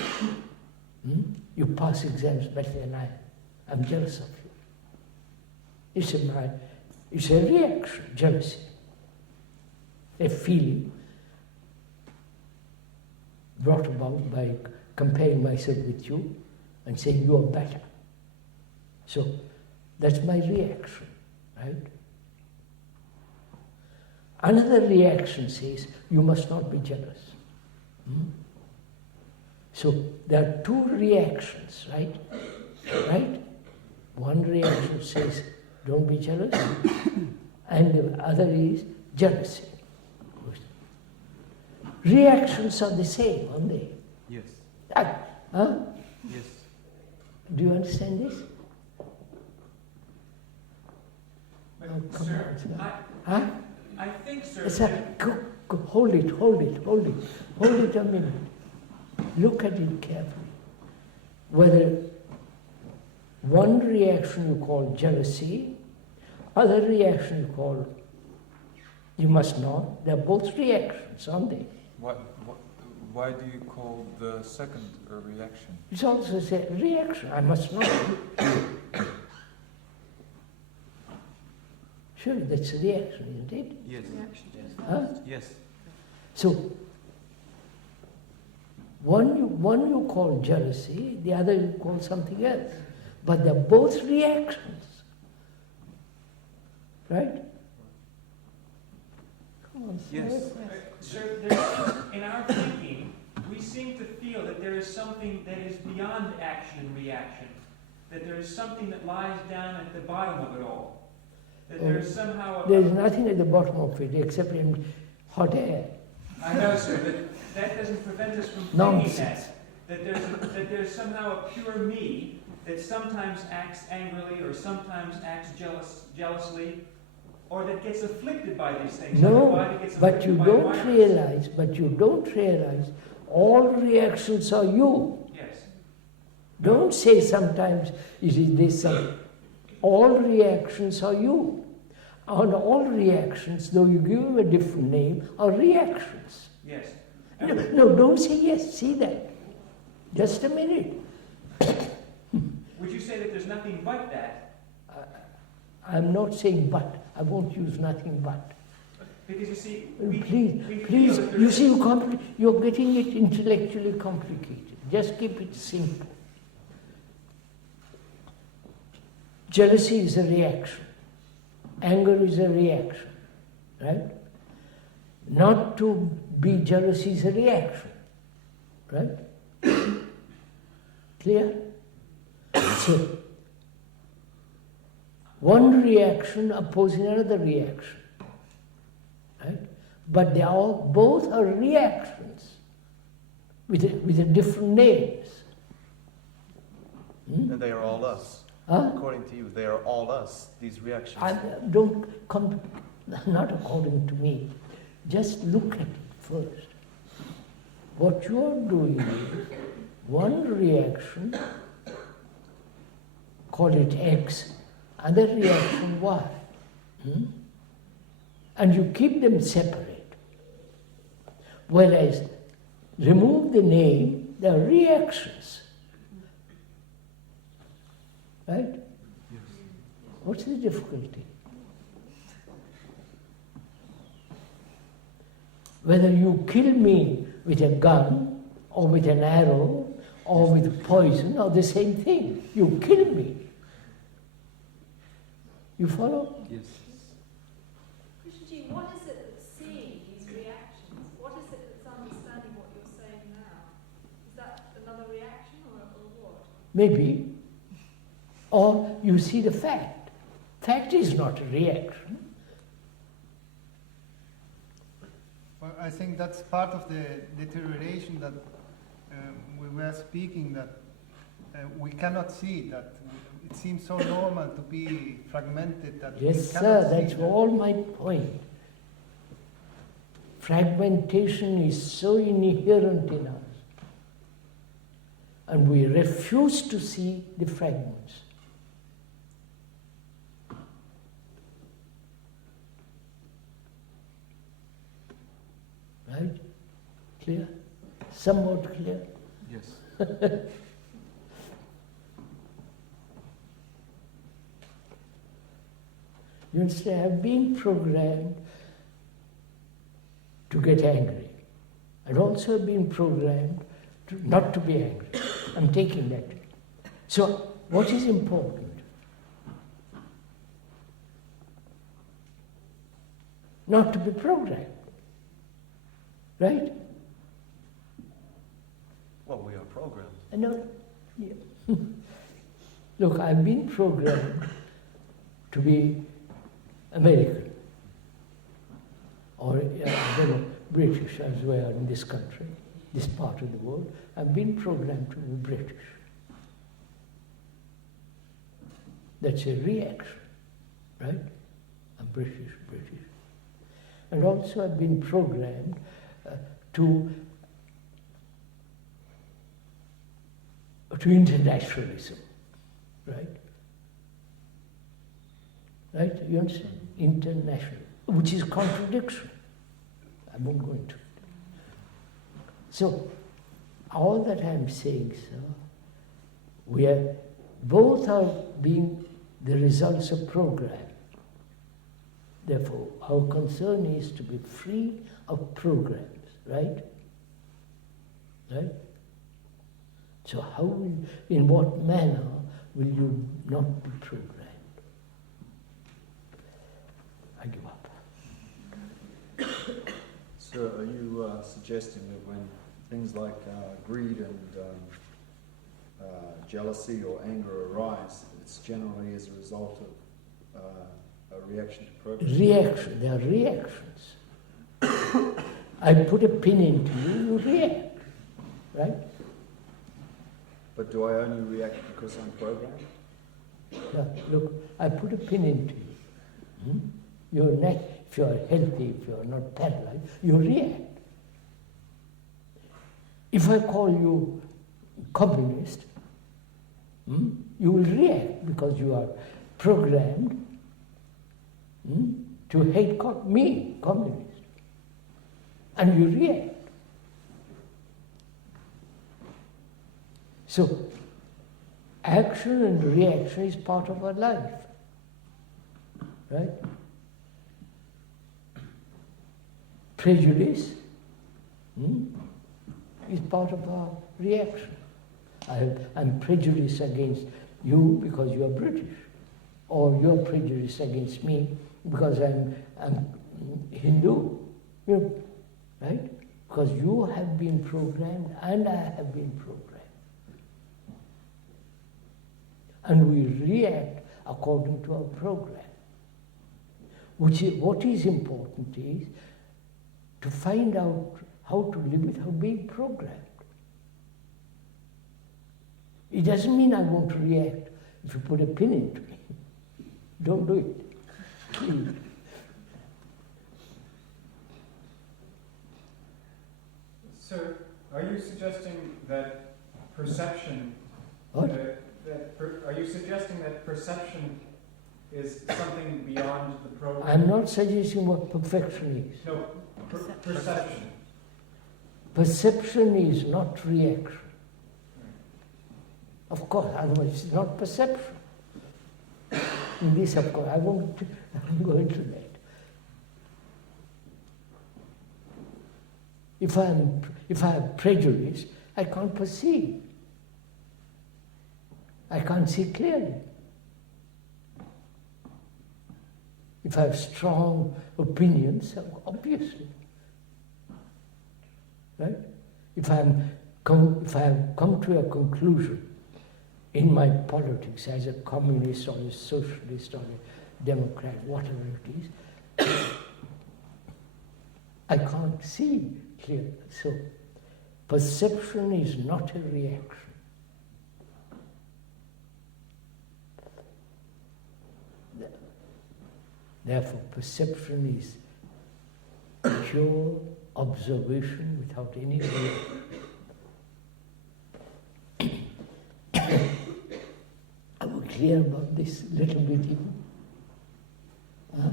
am. Hmm? You pass exams better than I am. I'm jealous of you. It's a reaction, jealousy. A feeling brought about by comparing myself with you and saying you are better. So that's my reaction, right? Another reaction says you must not be jealous. Hmm? So there are two reactions, right? Right? One reaction says don't be jealous, and the other is jealousy. Reactions are the same, aren't they? Yes. Huh? Yes. Do you understand this? But, Oh, come sir, on, sir. I, Huh? I think, sir, Sir, hold it a minute. Look at it carefully. Whether one reaction you call jealousy, other reaction you call, you must know, they're both reactions, aren't they? Why do you call the second a reaction? It's also a reaction, I must know. Surely that's a reaction, isn't it? Yes. Huh? Yes. So, one you call jealousy, the other you call something else. But they're both reactions. Right? Come on, Yes. Sir, in our thinking, we seem to feel that there is something that is beyond action and reaction, that there is something that lies down at the bottom of it all, that there is somehow There is nothing at the bottom of it except in hot air. I know, sir, but that doesn't prevent us from thinking Nonsense. that there's somehow a pure me that sometimes acts angrily or sometimes acts jealously, or that gets afflicted by these things. No, like the body gets but you afflicted by don't realize all reactions are you. Yes. Don't say sometimes it is this. All reactions are you. And all reactions, though you give them a different name, are reactions. Yes. No, don't say yes. See that. Just a minute. Would you say that there's nothing but that? I'm not saying but. I won't use nothing but. Because you see, Please, we please. feel that there You is- see, you're getting it intellectually complicated. Just keep it simple. Jealousy is a reaction. Anger is a reaction. Right? Not to be jealous is a reaction. Right? Clear? So, one reaction opposing another reaction. Right? But they are both are reactions with a different names. And they are all us. Huh? According to you, they are all us, these reactions. Don't come, not according to me. Just look at it first. What you are doing is one reaction, call it X, other reaction Y. And you keep them separate. Whereas, remove the name, they are reactions. Right? What's the difficulty? Whether you kill me with a gun, or with an arrow, or with poison, or the same thing. You kill me. You follow? Yes. Krishnaji, what is it that's seeing these reactions? What is it that's understanding what you're saying now? Is that another reaction or what? Maybe. Or you see the fact. Fact is not a reaction. Well, I think that's part of the deterioration that we were speaking, that we cannot see, that it seems so normal to be fragmented that we Yes, cannot sir, see that's that. all my point. Fragmentation is so inherent in us. And we refuse to see the fragments. Right? Clear? Somewhat clear? Yes. You understand? I've been programmed to get angry. I've also been programmed not to be angry. I'm taking that. So, what is important? Not to be programmed. Right? Well, we are programmed. No. Yeah. Look, I've been programmed to be American. Or, I don't know, British as we are in this country, this part of the world, have been programmed to be British. That's a reaction, right? I'm British. And also I've been programmed to internationalism, right? Right? You understand? International, which is contradiction. I won't go into it. So, all that I'm saying, sir, both are being the results of program. Therefore, our concern is to be free of programs, right? Right? So in what manner will you not be programmed? I give up. So are you suggesting that when things like greed and jealousy or anger arise, it's generally as a result of a reaction to progress? They are reactions. I put a pin into you, you react, right? But do I only react because I'm programmed? Yeah, look, I put a pin into you. You're not, if you're healthy, if you're not paralyzed, you react. If I call you communist, you will react because you are programmed to hate me, communist. And you react. So, action and reaction is part of our life, right? Prejudice is part of our reaction. I'm prejudiced against you because you are British, or you're prejudiced against me because I'm Hindu, right? Because you have been programmed and I have been programmed. And we react according to our program. What is important is to find out how to live without being programmed. It doesn't mean I won't react if you put a pin into me. Don't do it, please. Sir, are you suggesting that perception... What? Are you suggesting that perception is something beyond the program? I'm not suggesting what perfection is. No, perception. Perception is not reaction. Of course, otherwise it's not perception. In this, of course, I won't go into that. If I have prejudice, I can't perceive. I can't see clearly. If I have strong opinions, obviously, right? If I have come to a conclusion in my politics as a communist or a socialist or a democrat, whatever it is, I can't see clearly. So, perception is not a reaction. Therefore, perception is pure observation without any reaction. Are we clear about this little bit even? Huh?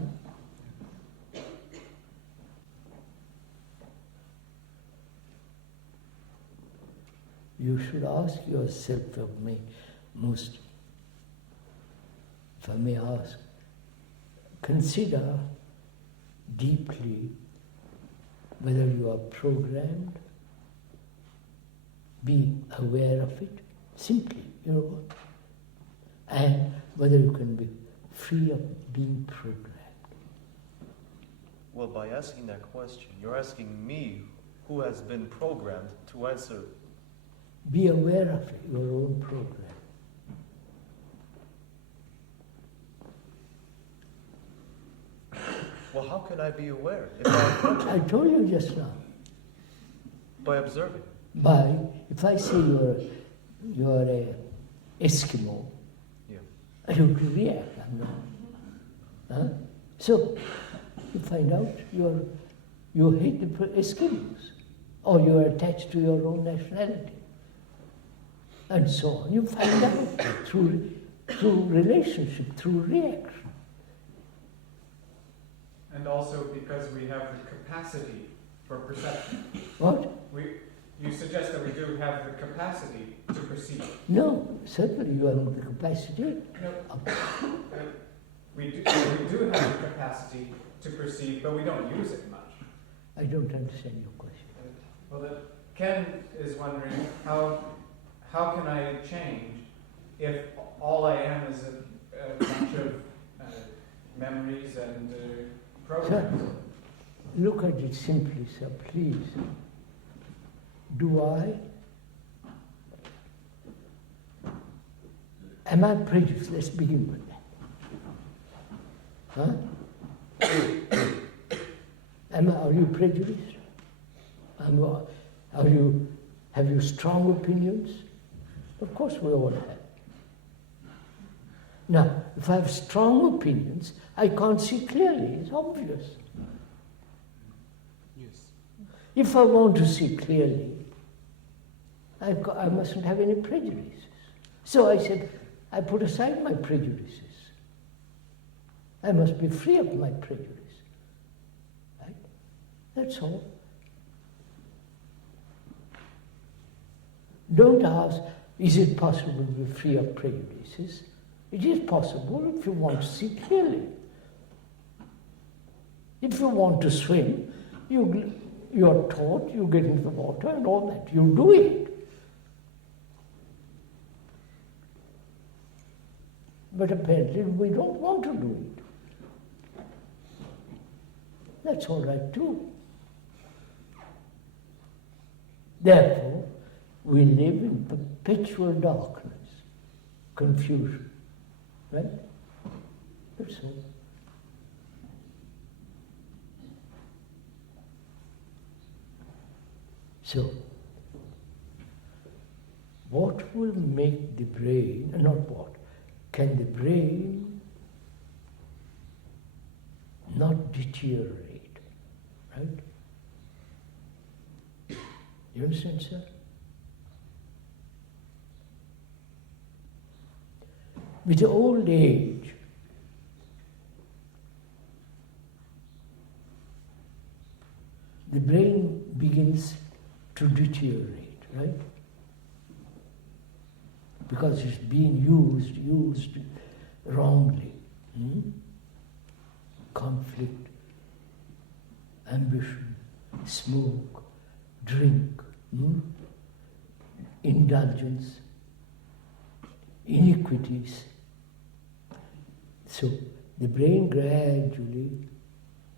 You should ask yourself of me most, if I may ask, consider deeply whether you are programmed, be aware of it, simply, and whether you can be free of being programmed. Well, by asking that question, you're asking me, who has been programmed, to answer. Be aware of it, your own program. Well, how can I be aware if I approach it? I told you just now. By observing. If I say you're a Eskimo, Yeah. I don't react. I'm not. Huh? So you find out you hate the Eskimos, or you're attached to your own nationality, and so on. You find out through relationship, through reaction. And also because we have the capacity for perception. What? You suggest that we do have the capacity to perceive. No, certainly you have the capacity. No. We do have the capacity to perceive, but we don't use it much. I don't understand your question. Well, Ken is wondering how can I change if all I am is a bunch of memories and programs? Sir, look at it simply, sir, please. Am I prejudiced? Let's begin with that. Huh? Are you prejudiced? Have you strong opinions? Of course we all have. Now, if I have strong opinions, I can't see clearly. It's obvious. Yes. If I want to see clearly, I mustn't have any prejudices. So I said, I put aside my prejudices. I must be free of my prejudice. Right? That's all. Don't ask, is it possible to be free of prejudices? It is possible if you want to see clearly. If you want to swim, you're taught, you get into the water and all that. You do it. But apparently we don't want to do it. That's all right too. Therefore, we live in perpetual darkness, confusion. Right? That's all. So, what will make the brain, not what, can the brain not deteriorate? Right? You understand, sir? With old age, the brain begins to deteriorate, right? Because it's being used wrongly. Conflict, ambition, smoke, drink, indulgence, iniquities. So the brain gradually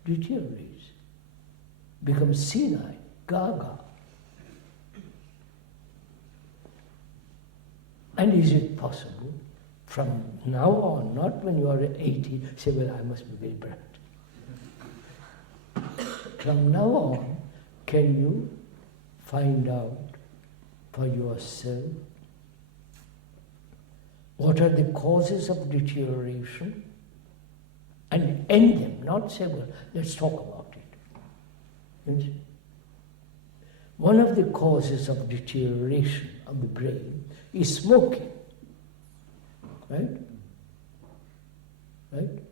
deteriorates, becomes senile, gaga. And is it possible from now on, not when you are 80, say, well, I must be very bright. From now on, can you find out for yourself what are the causes of deterioration and end them, not say, well, let's talk about it. One of the causes of deterioration of the brain is smoking. Right? Right?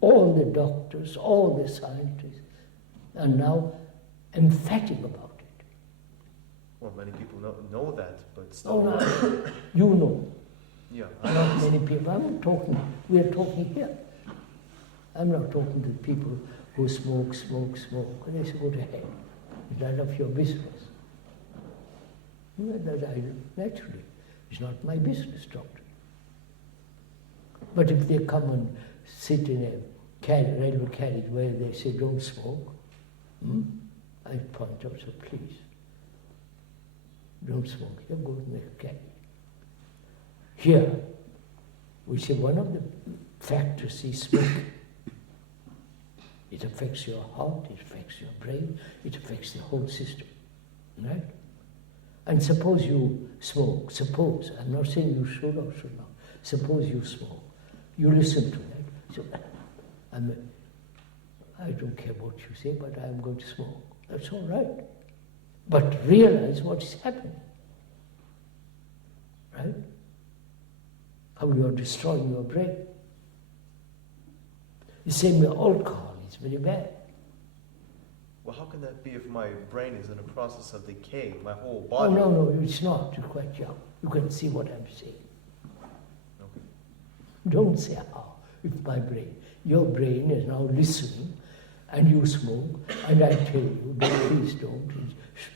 All the doctors, all the scientists are now emphatic about it. Well, many people know that, but still. Oh, no. You know. Yeah. Not many people. We are talking here. I'm not talking to people who smoke. And they say, go to hell. It's none of your business. Naturally, it's not my business, doctor. But if they come and sit in a railway carriage where they say, don't smoke, I point out, so please, don't smoke here, go to the carriage. Here, we say one of the factors is smoking. It affects your heart, it affects your brain, it affects the whole system, right? And suppose you smoke, suppose, I'm not saying you should or should not, suppose you smoke, you listen to that, so I don't care what you say, but I'm going to smoke. That's all right. But realize what is happening, right? How you are destroying your brain. The same way alcohol is very bad. Well, how can that be if my brain is in a process of decay, my whole Oh, body? no, it's not. You're quite young. You can see what I'm saying. Okay. Don't say how, if my brain. Your brain is now listening, and you smoke, and I tell you, please don't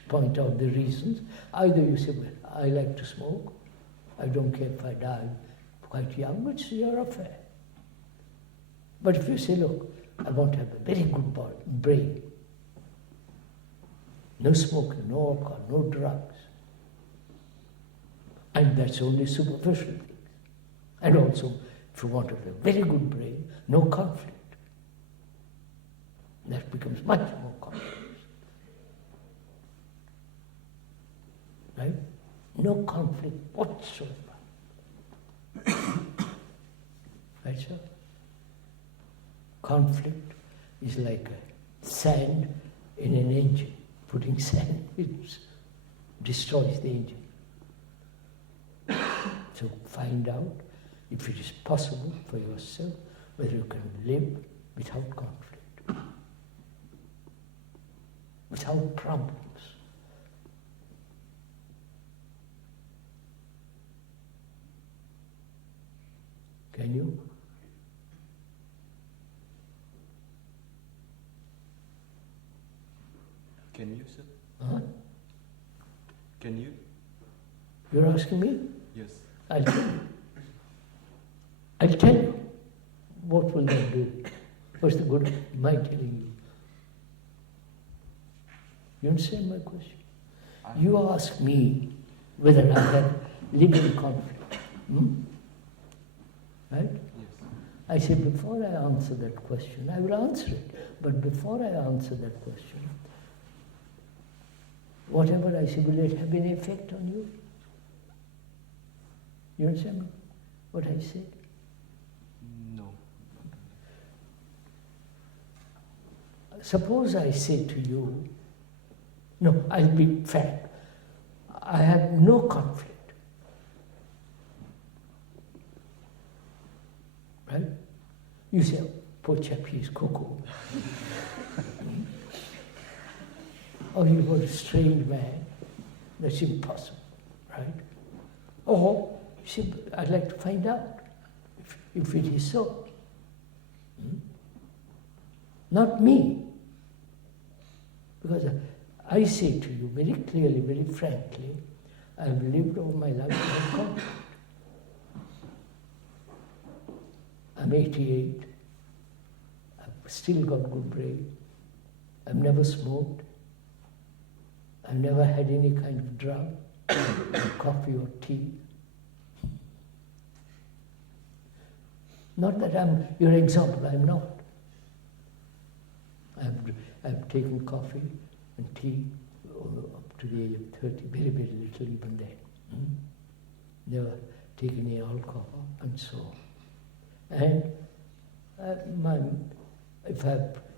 point out the reasons. Either you say, well, I like to smoke, I don't care if I die quite young, it's your affair. But if you say, look, I want to have a very good brain, no smoking, no alcohol, no drugs, and that's only superficial things. And also, if you want to have a very good brain, no conflict. That becomes much more complex. Right? No conflict whatsoever. Right, sir? Conflict is like sand in an engine. Putting sand, it destroys the engine. So find out if it is possible for yourself whether you can live without conflict, without problems. Can you? Can you, sir? Huh? Can you? You're asking me? Yes. I'll tell you. I'll tell you. What will that do? What's the good of my telling you? You understand my question? You ask me whether I have lived in conflict. Right? Yes. I say, before I answer that question, I will answer it. But before I answer that question, whatever I say, will it have any effect on you? You understand what I said? No. Suppose I say to you, no, I'll be frank, I have no conflict. Right? You say, poor chap, he's cuckoo. Or he was a strange man. That's impossible, right? Or, you say, I'd like to find out if it is so. Not me. Because I say to you very clearly, very frankly, I've lived all my life without conflict. I'm 88. I've still got good brain. I've never smoked. I've never had any kind of drug, coffee or tea. Not that I'm your example, I'm not. I've taken coffee and tea up to the age of 30, very, very little even then. Never taken any alcohol and so on. And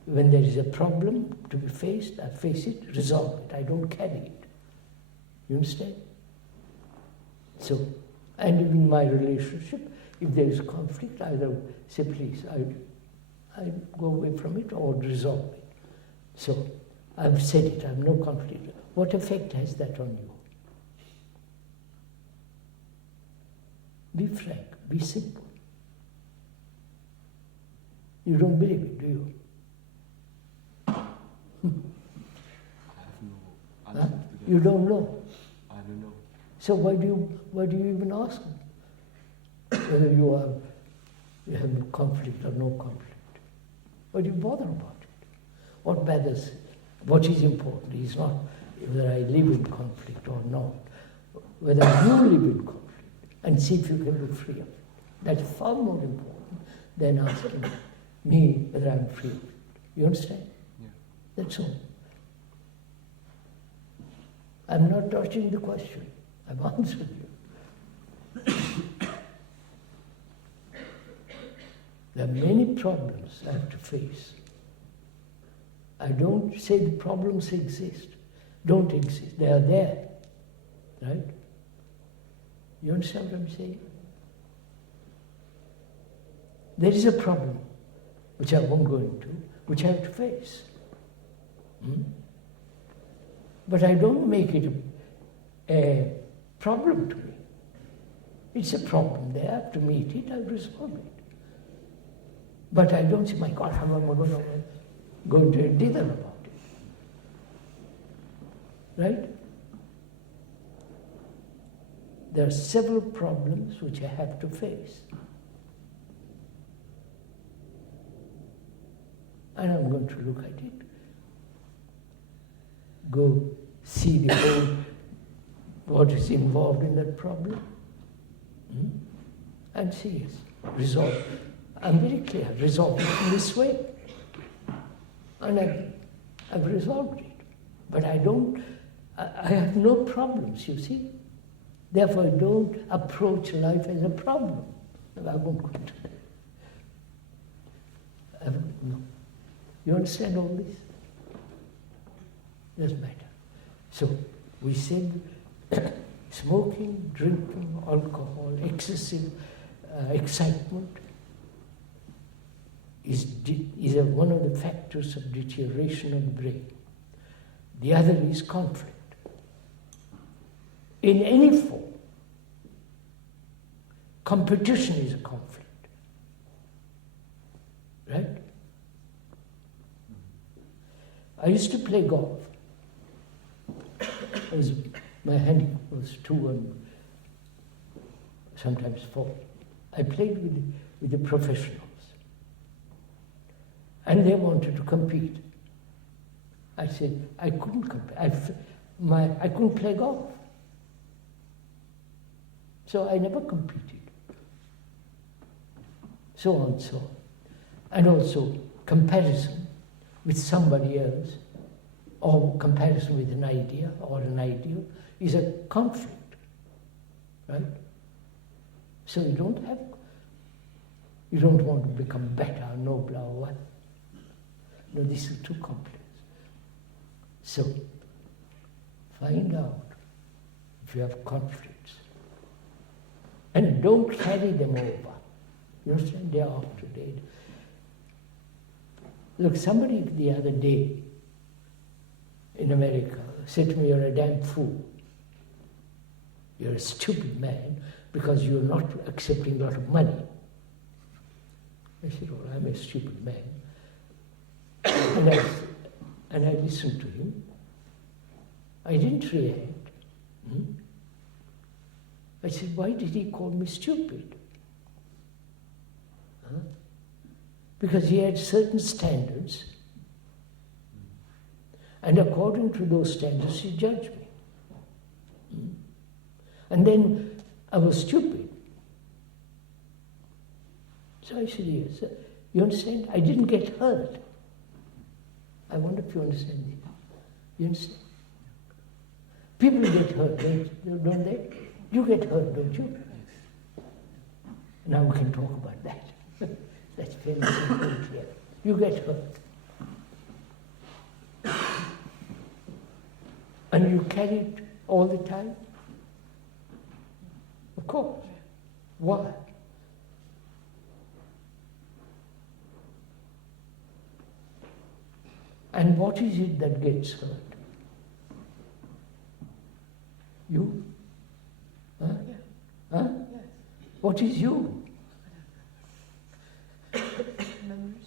when there is a problem to be faced, I face it, resolve it. I don't carry it. You understand? So, and in my relationship, if there is conflict, either say, please, I go away from it or resolve it. So, I've said it, I have no conflict. What effect has that on you? Be frank, be simple. You don't believe it, do you? I have no answer to that. You don't know. I don't know. So why do you even ask them? Whether you have conflict or no conflict. Why do you bother about it? What matters, what is important is not whether I live in conflict or not, whether you live in conflict and see if you can be free of it. That's far more important than asking me whether I'm free of it. You understand? Yeah. That's all. I'm not dodging the question. I've answered you. There are many problems I have to face. I don't say the problems don't exist. They are there, right? You understand what I'm saying? There is a problem, which I won't go into, which I have to face. But I don't make it a problem to me. It's a problem there. I have to meet it, I resolve it. But I don't say, my God, how am I going to go into a dither about it? Right? There are several problems which I have to face. And I'm going to look at it. Go see the whole, what is involved in that problem. And see it. Resolve. I'm very clear. Resolve it in this way. And I've resolved it. But I have no problems, you see. Therefore, I don't approach life as a problem. I won't go into that. No. You understand all this? Doesn't matter. So, we said smoking, drinking, alcohol, excessive excitement is one of the factors of deterioration of the brain. The other is conflict. In any form, competition is a conflict. Right? I used to play golf. My handicap was 2 and sometimes 4. I played with the professionals. And they wanted to compete. I said, I couldn't compete. I couldn't play golf. So I never competed. So on and so on. And also comparison with somebody else, or comparison with an idea or an ideal, is a conflict, right? So you don't want to become better, nobler, or what? No, this is too complex. So, find out if you have conflicts. And don't carry them over. You understand? Day after day. Look, somebody the other day in America said to me, you're a damn fool. You're a stupid man because you're not accepting a lot of money. I said, well, I'm a stupid man. And I listened to him. I didn't react. I said, why did he call me stupid? Because he had certain standards, and according to those standards, he judged me. And then I was stupid. So I said, yes. You understand? I didn't get hurt. I wonder if you understand this. You understand? People get hurt, don't they? You get hurt, don't you? Now we can talk about that. That's fairly simple and clear. You get hurt. And you carry it all the time? Of course. Why? And what is it that gets hurt? You? Huh? Huh? What is you?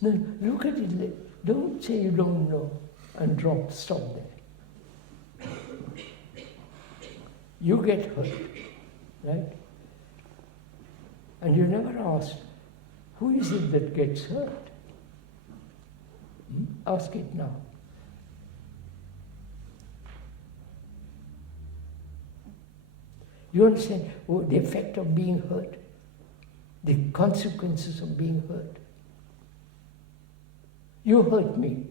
No, look at it. Don't say you don't know and stop there. You get hurt, right? And you never ask, who is it that gets hurt? Ask it now. You understand the effect of being hurt? The consequences of being hurt? You hurt me.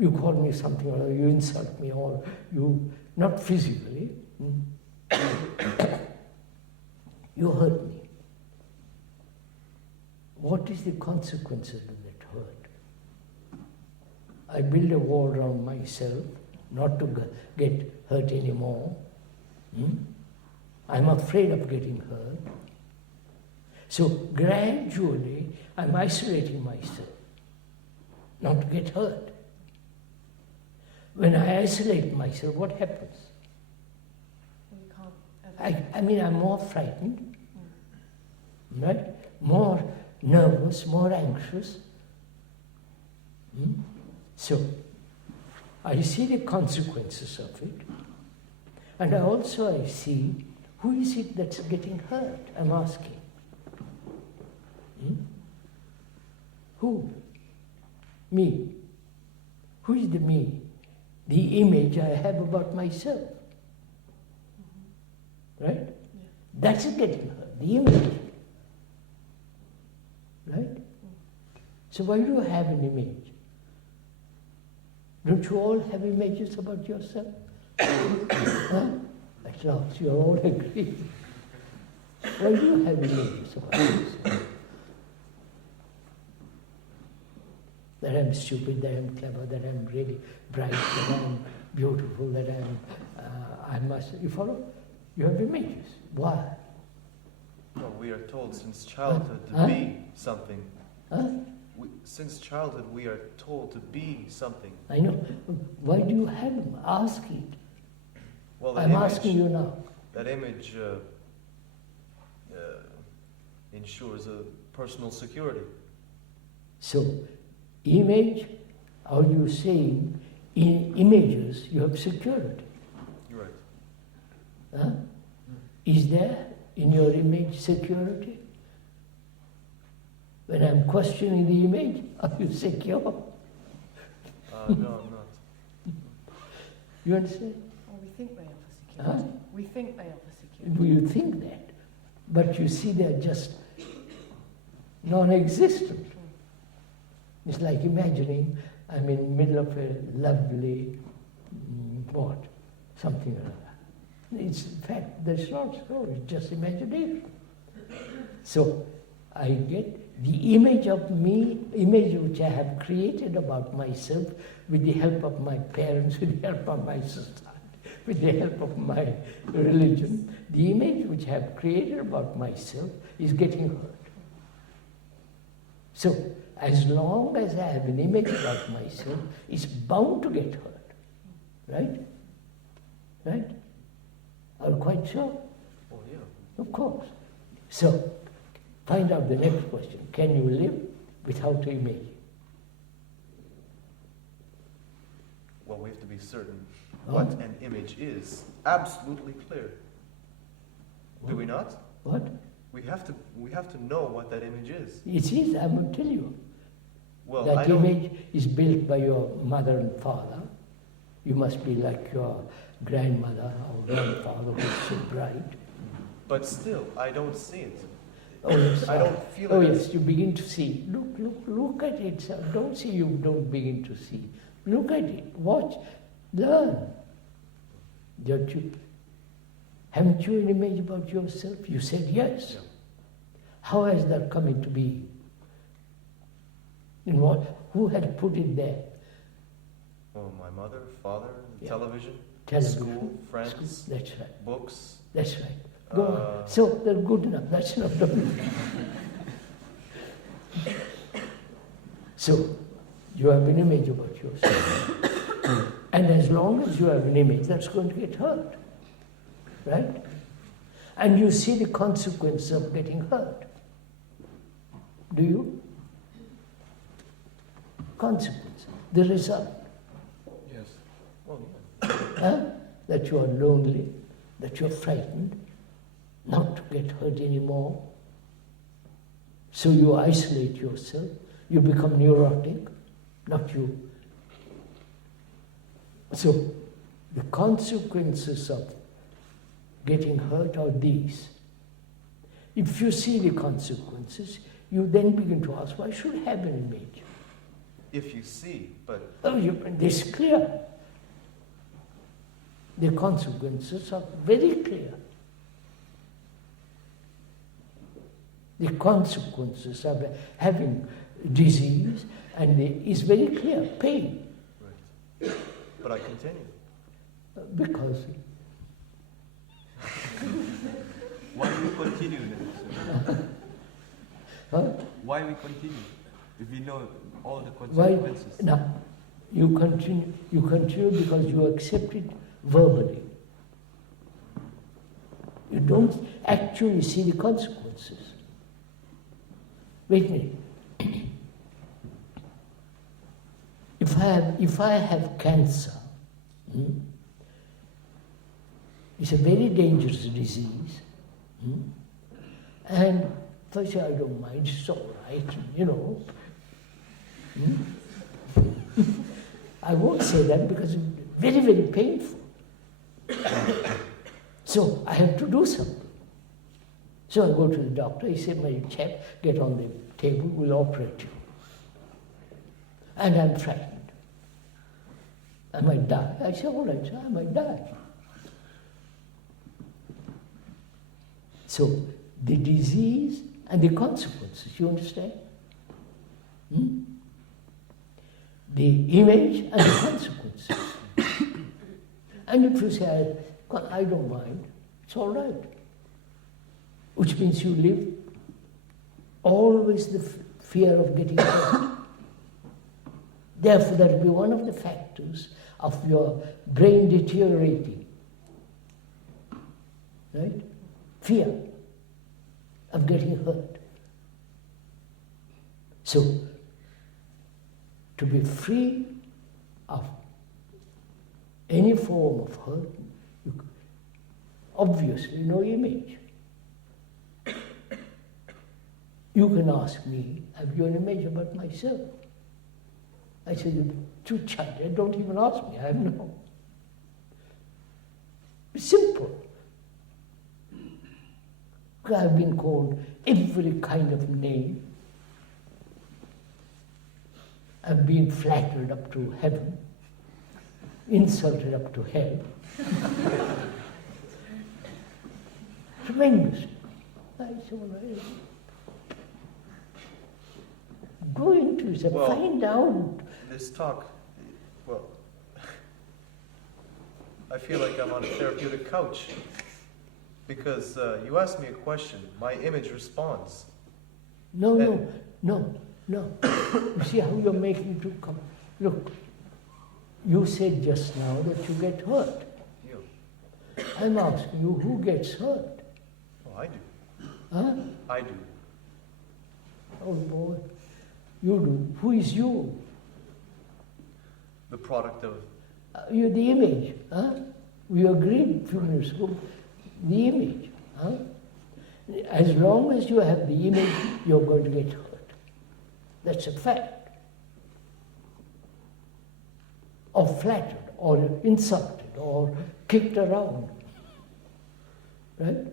You call me something or other, you insult me, or you, not physically, you hurt me. What is the consequences of that hurt? I build a wall around myself, not to get hurt anymore. I'm afraid of getting hurt. So gradually, I'm isolating myself, not to get hurt. When I isolate myself, what happens? You can't ever. I'm more frightened, right? More nervous, more anxious. So, I see the consequences of it, and I see who is it that's getting hurt, I'm asking. Who? Me. Who is the me? The image I have about myself. Right? Yeah. That's getting hurt, the image. Right? So why do you have an image? Don't you all have images about yourself? Huh? At last, you all agree. Why do you have images about yourself? That I'm stupid, that I'm clever, that I'm really bright, that I'm beautiful, that I must. You follow? You have images. Why? Well, we are told since childhood to be something. Since childhood, we are told to be something. I know. Why do you have them? Ask it. Well, I'm asking you now. That image ensures a personal security. So, image, how do you say, in images you have security. You're right. Huh? Is there in your image security? When I'm questioning the image, are you secure? No, I'm not. You understand? Well, we think they offer security. Huh? We think they offer security. Well, you think that, but you see they're just non-existent. It's like imagining I'm in the middle of a lovely, something or other. It's in fact, that's not so, it's just imagination. So, I get the image of me, image which I have created about myself with the help of my parents, with the help of my society, with the help of my religion. The image which I have created about myself is getting hurt. So, as long as I have an image about myself, it's bound to get hurt. Right? Right? Are you quite sure? Oh, yeah. Of course. So, find out the next question. Can you live without an image? Well, we have to be certain what an image is. Absolutely clear. What? Do we not? What? We have to know what that image is. It is, I will tell you. Well, that image is built by your mother and father. You must be like your grandmother or grandfather who's so bright. But still, I don't see it. Oh, yes. I don't feel it. Oh, yes, you begin to see. Look at it, sir. Don't see you don't begin to see. Look at it. Watch. Learn. Haven't you an image about yourself? You said yes. Yeah. How has that come into being? In what? Who had put it there? Oh, my mother, father, Yeah. television, School, friends, school. That's right. books. That's right. Go on. So they're good enough. That's enough. So you have an image about yourself. And as long as you have an image, that's going to get hurt. Right? And you see the consequence of getting hurt. Do you? Consequence. The result. Yes. Well, That you are lonely, that you're frightened, not to get hurt anymore. So you isolate yourself, you become neurotic, not you. So the consequences of getting hurt are these. If you see the consequences, you then begin to ask, why should I have an image? if you see, but... This is clear. The consequences are very clear. The consequences of having disease is very clear, pain. Right. But I continue. Because... Why we continue then, sir? Huh? Why we continue? If we know all the Why? consequences. Now, you continue because you accept it verbally. You don't actually see the consequences. Wait a minute. If I have cancer, it's a very dangerous disease, and first I don't mind, it's all right, you know. I won't say that because it's very, very painful. So I have to do something. So I go to the doctor, he said, my chap, get on the table, we'll operate you. And I'm frightened. I might die. I said, all right, sir, I might die. So the disease and the consequences, you understand? The image and the consequences. And if you say, I don't mind, it's all right. Which means you live always the fear of getting hurt. Therefore, that will be one of the factors of your brain deteriorating. Right? Fear of getting hurt. So, to be free of any form of hurt, obviously no image. You can ask me, have you an image about myself? I said, you're too childish, don't even ask me, I have no. It's simple. I've been called every kind of name. I've been flattered up to heaven, insulted up to hell. Tremendous. I said, well, go into it, find out. This talk, well, I feel like I'm on a therapeutic couch. Because you asked me a question, my image responds. No. You see how you're making it come. Look, you said just now that you get hurt. You. I'm asking you, who gets hurt? Oh, I do. Huh? I do. Oh boy, you do. Who is you? The product of... You're the image. Huh? We agreed a few minutes ago. The image. Huh? As long as you have the image, you're going to get hurt. That's a fact. Or flattered, or insulted, or kicked around. Right?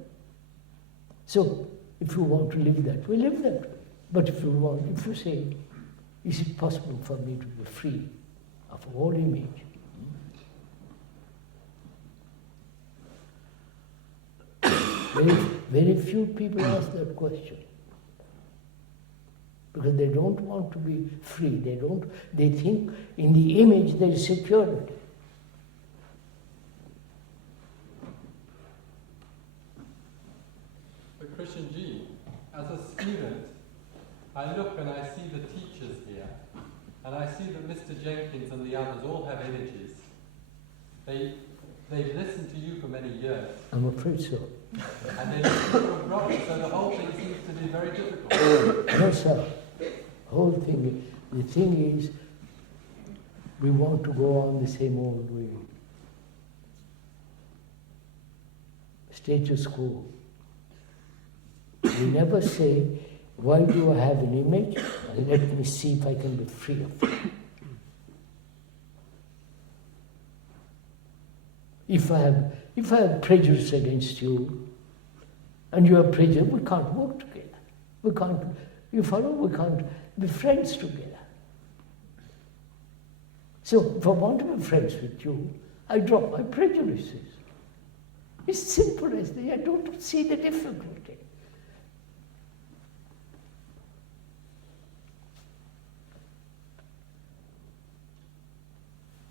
So, if you want to live that way, live that way. But if you say, is it possible for me to be free of all image? Very few people ask that question. Because they don't want to be free. They think in the image there is security. But Christian G, as a student, I look and I see the teachers here, and I see that Mr. Jenkins and the others all have images. They've listened to you for many years. I'm afraid so. And they listen to Brockwood, so the whole thing seems to be very difficult. No, sir. The thing is, we want to go on the same old way. Status quo. We never say, why do I have an image? And let me see if I can be free of it. If I have prejudice against you, and you have prejudice, we can't work together. We can't be friends together. So if I want to be friends with you, I drop my prejudices. It's simple as that. I don't see the difficulty.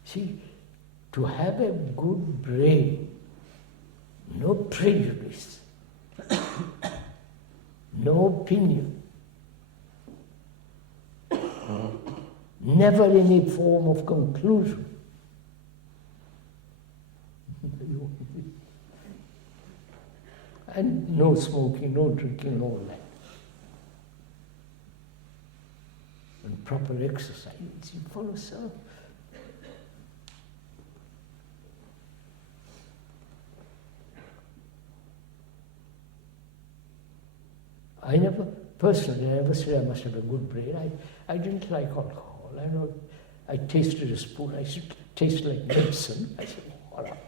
See, to have a good brain, no prejudice, no opinion, never any form of conclusion. And no smoking, no drinking, all that. And proper exercise, you follow self. I never said I must have a good brain. I didn't like alcohol. I know I tasted a spoon, I said, it tastes like medicine. I said, all right.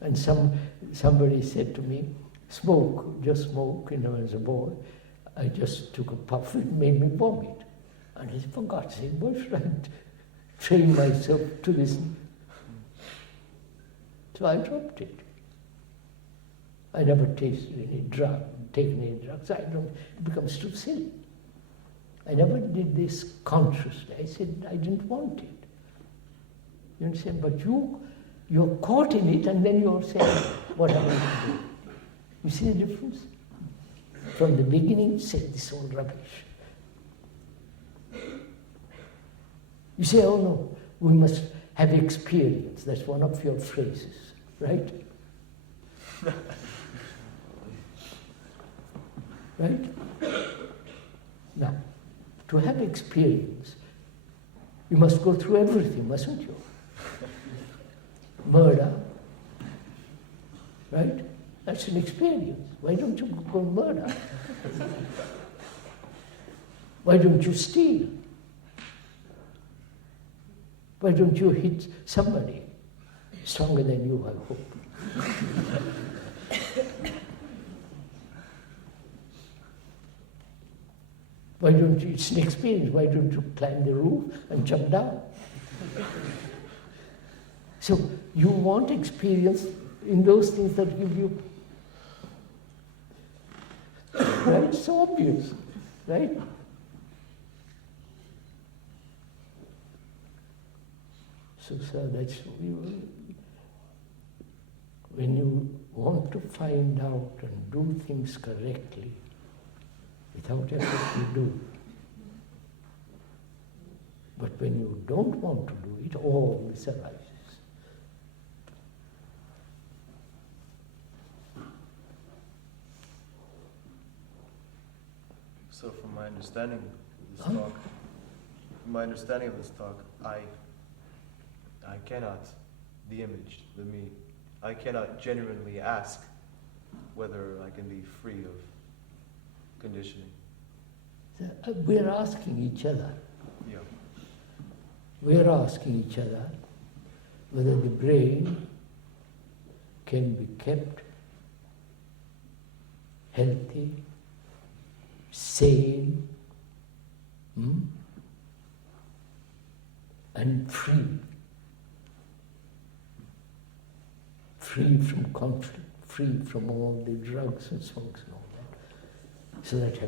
And somebody said to me, smoke, just smoke, as a boy. I just took a puff, it made me vomit. And I said, for God's sake, what should I train myself to this? So I dropped it. I never tasted any drug, taken any drugs. It becomes too silly. I never did this consciously. I said I didn't want it. You understand? But you're caught in it and then you're saying, what am I going to do? You see the difference? From the beginning, you say this all rubbish. You say, oh no, we must have experience. That's one of your phrases, right? Right? Now, to have experience, you must go through everything, mustn't you? Murder, right? That's an experience. Why don't you go murder? Why don't you steal? Why don't you hit somebody stronger than you, I hope? Why don't you, it's an experience, why don't you climb the roof and jump down? So you want experience in those things that give you, right? It's so obvious, right? So that's, when you want to find out and do things correctly, without effort you do. But when you don't want to do it, all this arises. So from my understanding of this talk, I cannot, the image, the me, I cannot genuinely ask whether I can be free of conditioning. We're asking each other. Yeah. We're asking each other whether the brain can be kept healthy, sane, and free. Free from conflict, free from all the drugs and smokes and all that. So that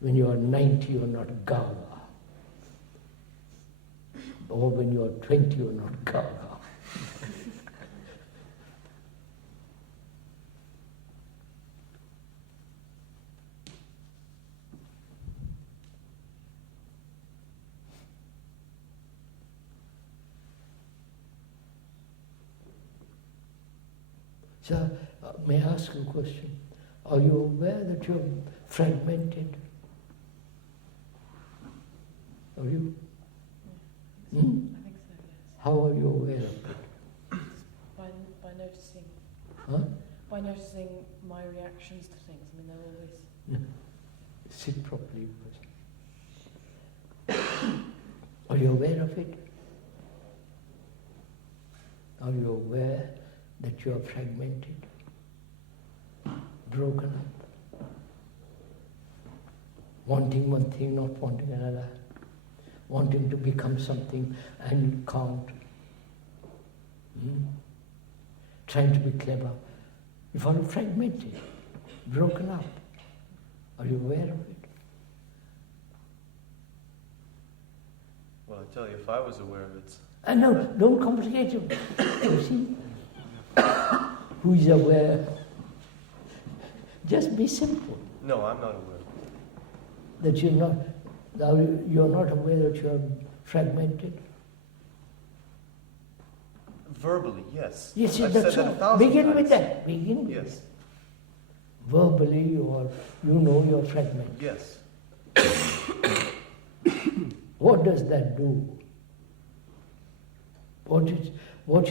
when you are 90, you're not gaga. Or when you are 20, you're not gaga. So, may I ask you a question? Are you aware that you're fragmented? Are you? I think so, yes. How are you aware of it? By noticing. Huh? By noticing my reactions to things. I mean, they're always... No. Sit properly. Are you aware of it? Are you aware that you are fragmented, broken up? wanting one thing, not wanting another, wanting to become something and you can't, trying to be clever. You follow fragmented, broken up. Are you aware of it? Well, I tell you, if I was aware of it... No, don't complicate it. You see? Who is aware? Just be simple. No, I'm not aware. That you're not aware that you're fragmented? Verbally, yes. Yes, I've that's said that 1,000 begin times. with that. Begin with Yes. that. Verbally, you're fragmented. Yes. What does that do? What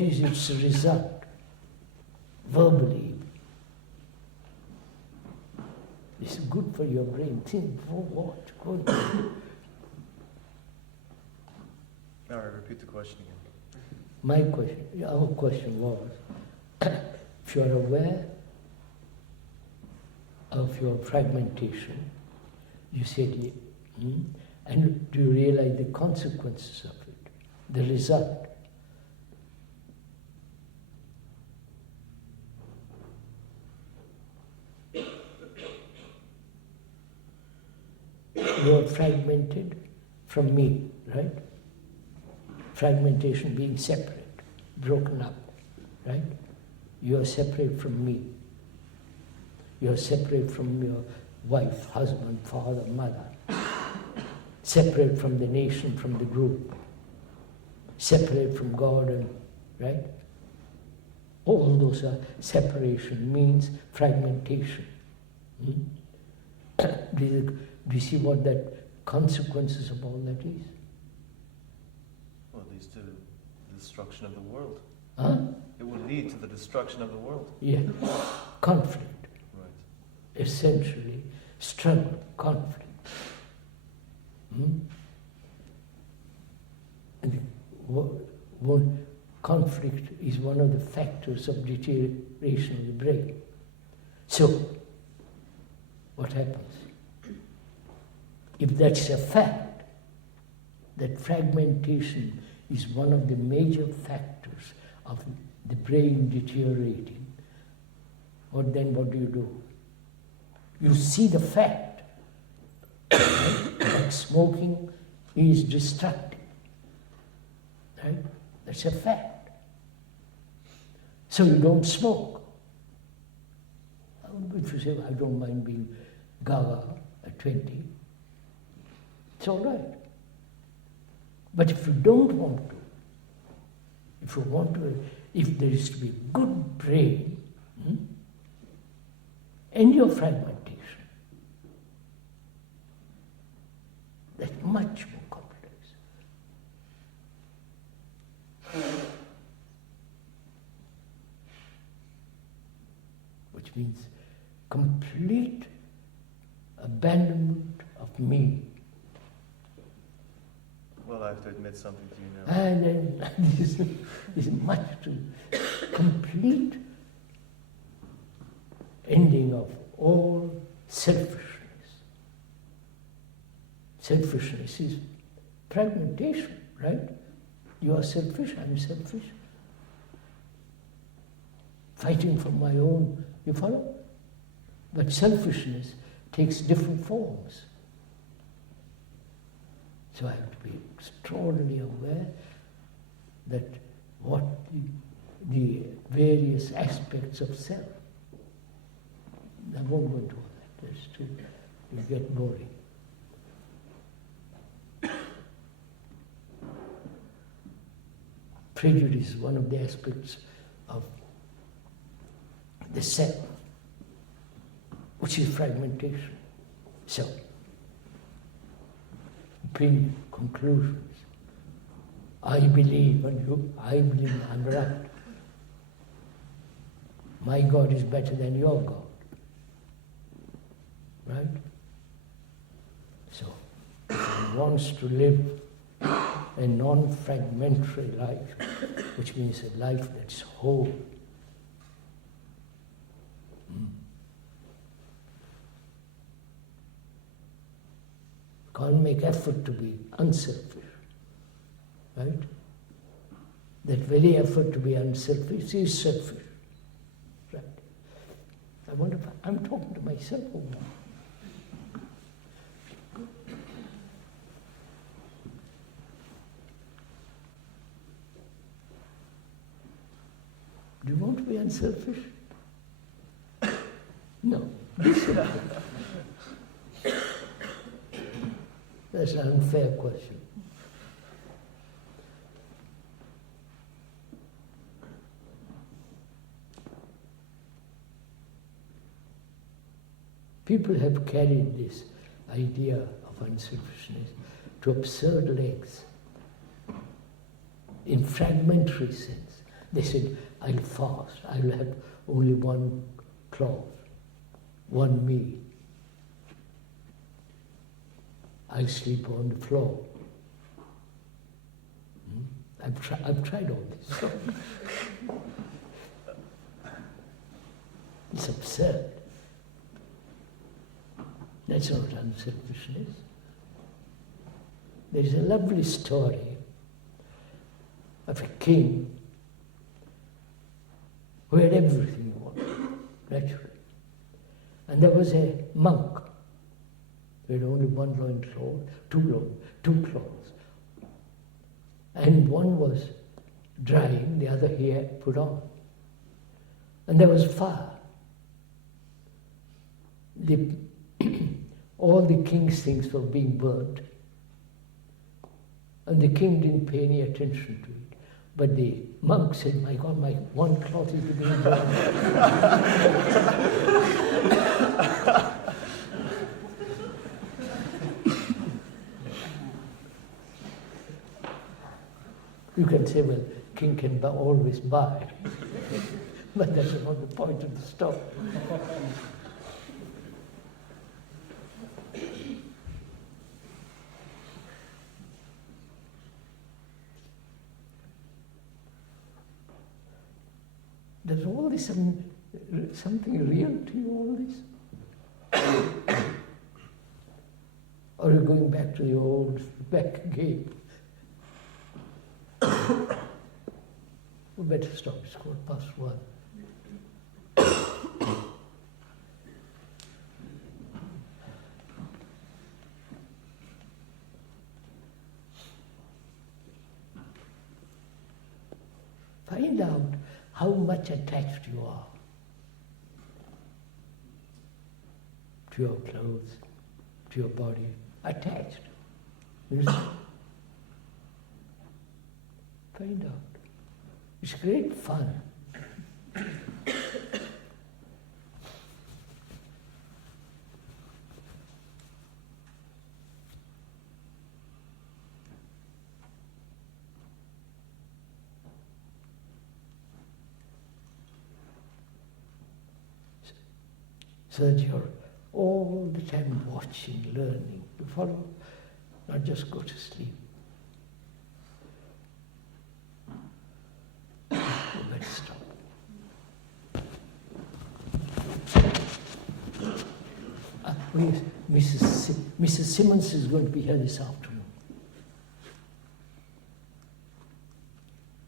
is its result? Verbally. It's good for your brain. Think, for what? Good. All right, repeat the question again. Our question was, if you are aware of your fragmentation, you said, and do you realize the consequences of it, the result? You are fragmented from me, right? Fragmentation being separate, broken up, right? You are separate from me. You are separate from your wife, husband, father, mother. Separate from the nation, from the group. Separate from God, and right? All those are separation, means fragmentation. Do you see what that consequences of all that is? Well, it leads to the destruction of the world. Huh? It will lead to the destruction of the world. Yeah. Conflict. Right. Essentially, struggle, conflict. And conflict is one of the factors of deterioration of the brain. So, what happens? If that's a fact, that fragmentation is one of the major factors of the brain deteriorating, what do? You see the fact that smoking is destructive, right? That's a fact. So you don't smoke. If you say, I don't mind being gaga at 20, it's all right. But if you don't want to, if there is to be a good brain, end your fragmentation. That's much more complex. Which means complete abandonment of me. Well, I have to admit something to you now. And this is much too complete ending of all selfishness. Selfishness is fragmentation, right? You are selfish, I'm selfish. Fighting for my own, you follow? But selfishness takes different forms. So I have to be extraordinarily aware that what the various aspects of self. I won't go into all that. That's too, you get boring. Prejudice is one of the aspects of the self, which is fragmentation. So, opinion, conclusions. I believe, and I believe I'm right. My God is better than your God. Right? So, if one wants to live a non-fragmentary life, which means a life that's whole, can't make effort to be unselfish, right? That very effort to be unselfish is selfish, right? I wonder if I'm talking to myself or what? Do you want to be unselfish? No. That's an unfair question. People have carried this idea of unselfishness to absurd lengths. In fragmentary sense, they said, I'll fast, I'll have only one cloth, one meal. I'll sleep on the floor. I've tried all this stuff. It's absurd. That's not unselfishness. There is a lovely story of a king who had everything he wanted, naturally. And there was a monk who had only one loincloth, two clothes. And one was drying, the other he had put on. And there was fire. All the king's things were being burnt. And the king didn't pay any attention to it. But the monk said, my God, my one cloth is being burned. You can say, well, king can always buy. But that's not the point of the story. Does all this something real to you, all this? Or are you going back to the old back game? We better stop, it's 1:15. Find out how much attached you are to your clothes, to your body. Attached. Find out. It's great fun. So that you're all the time watching, learning, to follow, not just go to sleep. You better stop. Mrs. Simmons is going to be here this afternoon.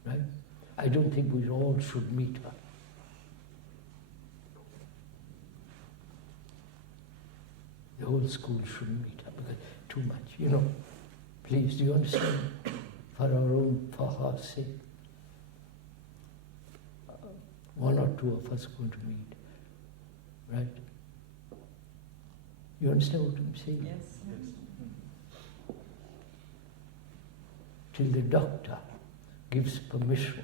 Right? I don't think we all should meet her. The whole school shouldn't meet her because too much, Please, do you understand? For her sake. One or two of us are going to meet. Right? You understand what I'm saying? Yes. Till the doctor gives permission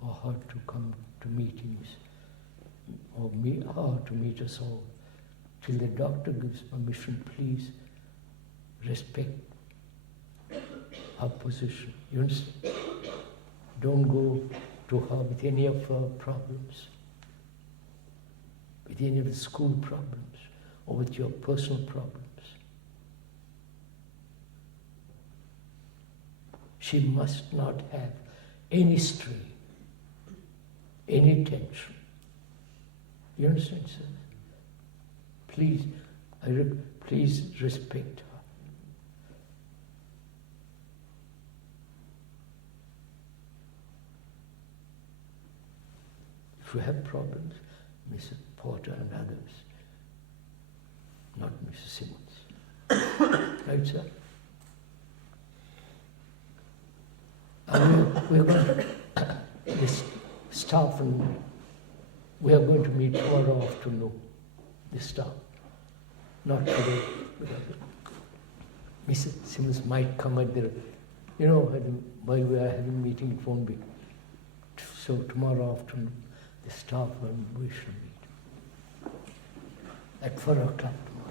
for her to come to meetings, or her to meet us all. Till the doctor gives permission, please respect her position. You understand? Don't go to her with any of her problems, with any of the school problems, or with your personal problems. She must not have any strain, any tension. You understand, sir? Please, Please respect her. If you have problems, Mrs. Porter and others, not Mrs. Simmons. Right, sir? And we're going to, this staff, and we are going to meet tomorrow afternoon, the staff. Not today, because Mrs. Simmons might come at the, while we are having meeting, it won't be. So tomorrow afternoon, the staff and we shall meet at 4 o'clock tomorrow.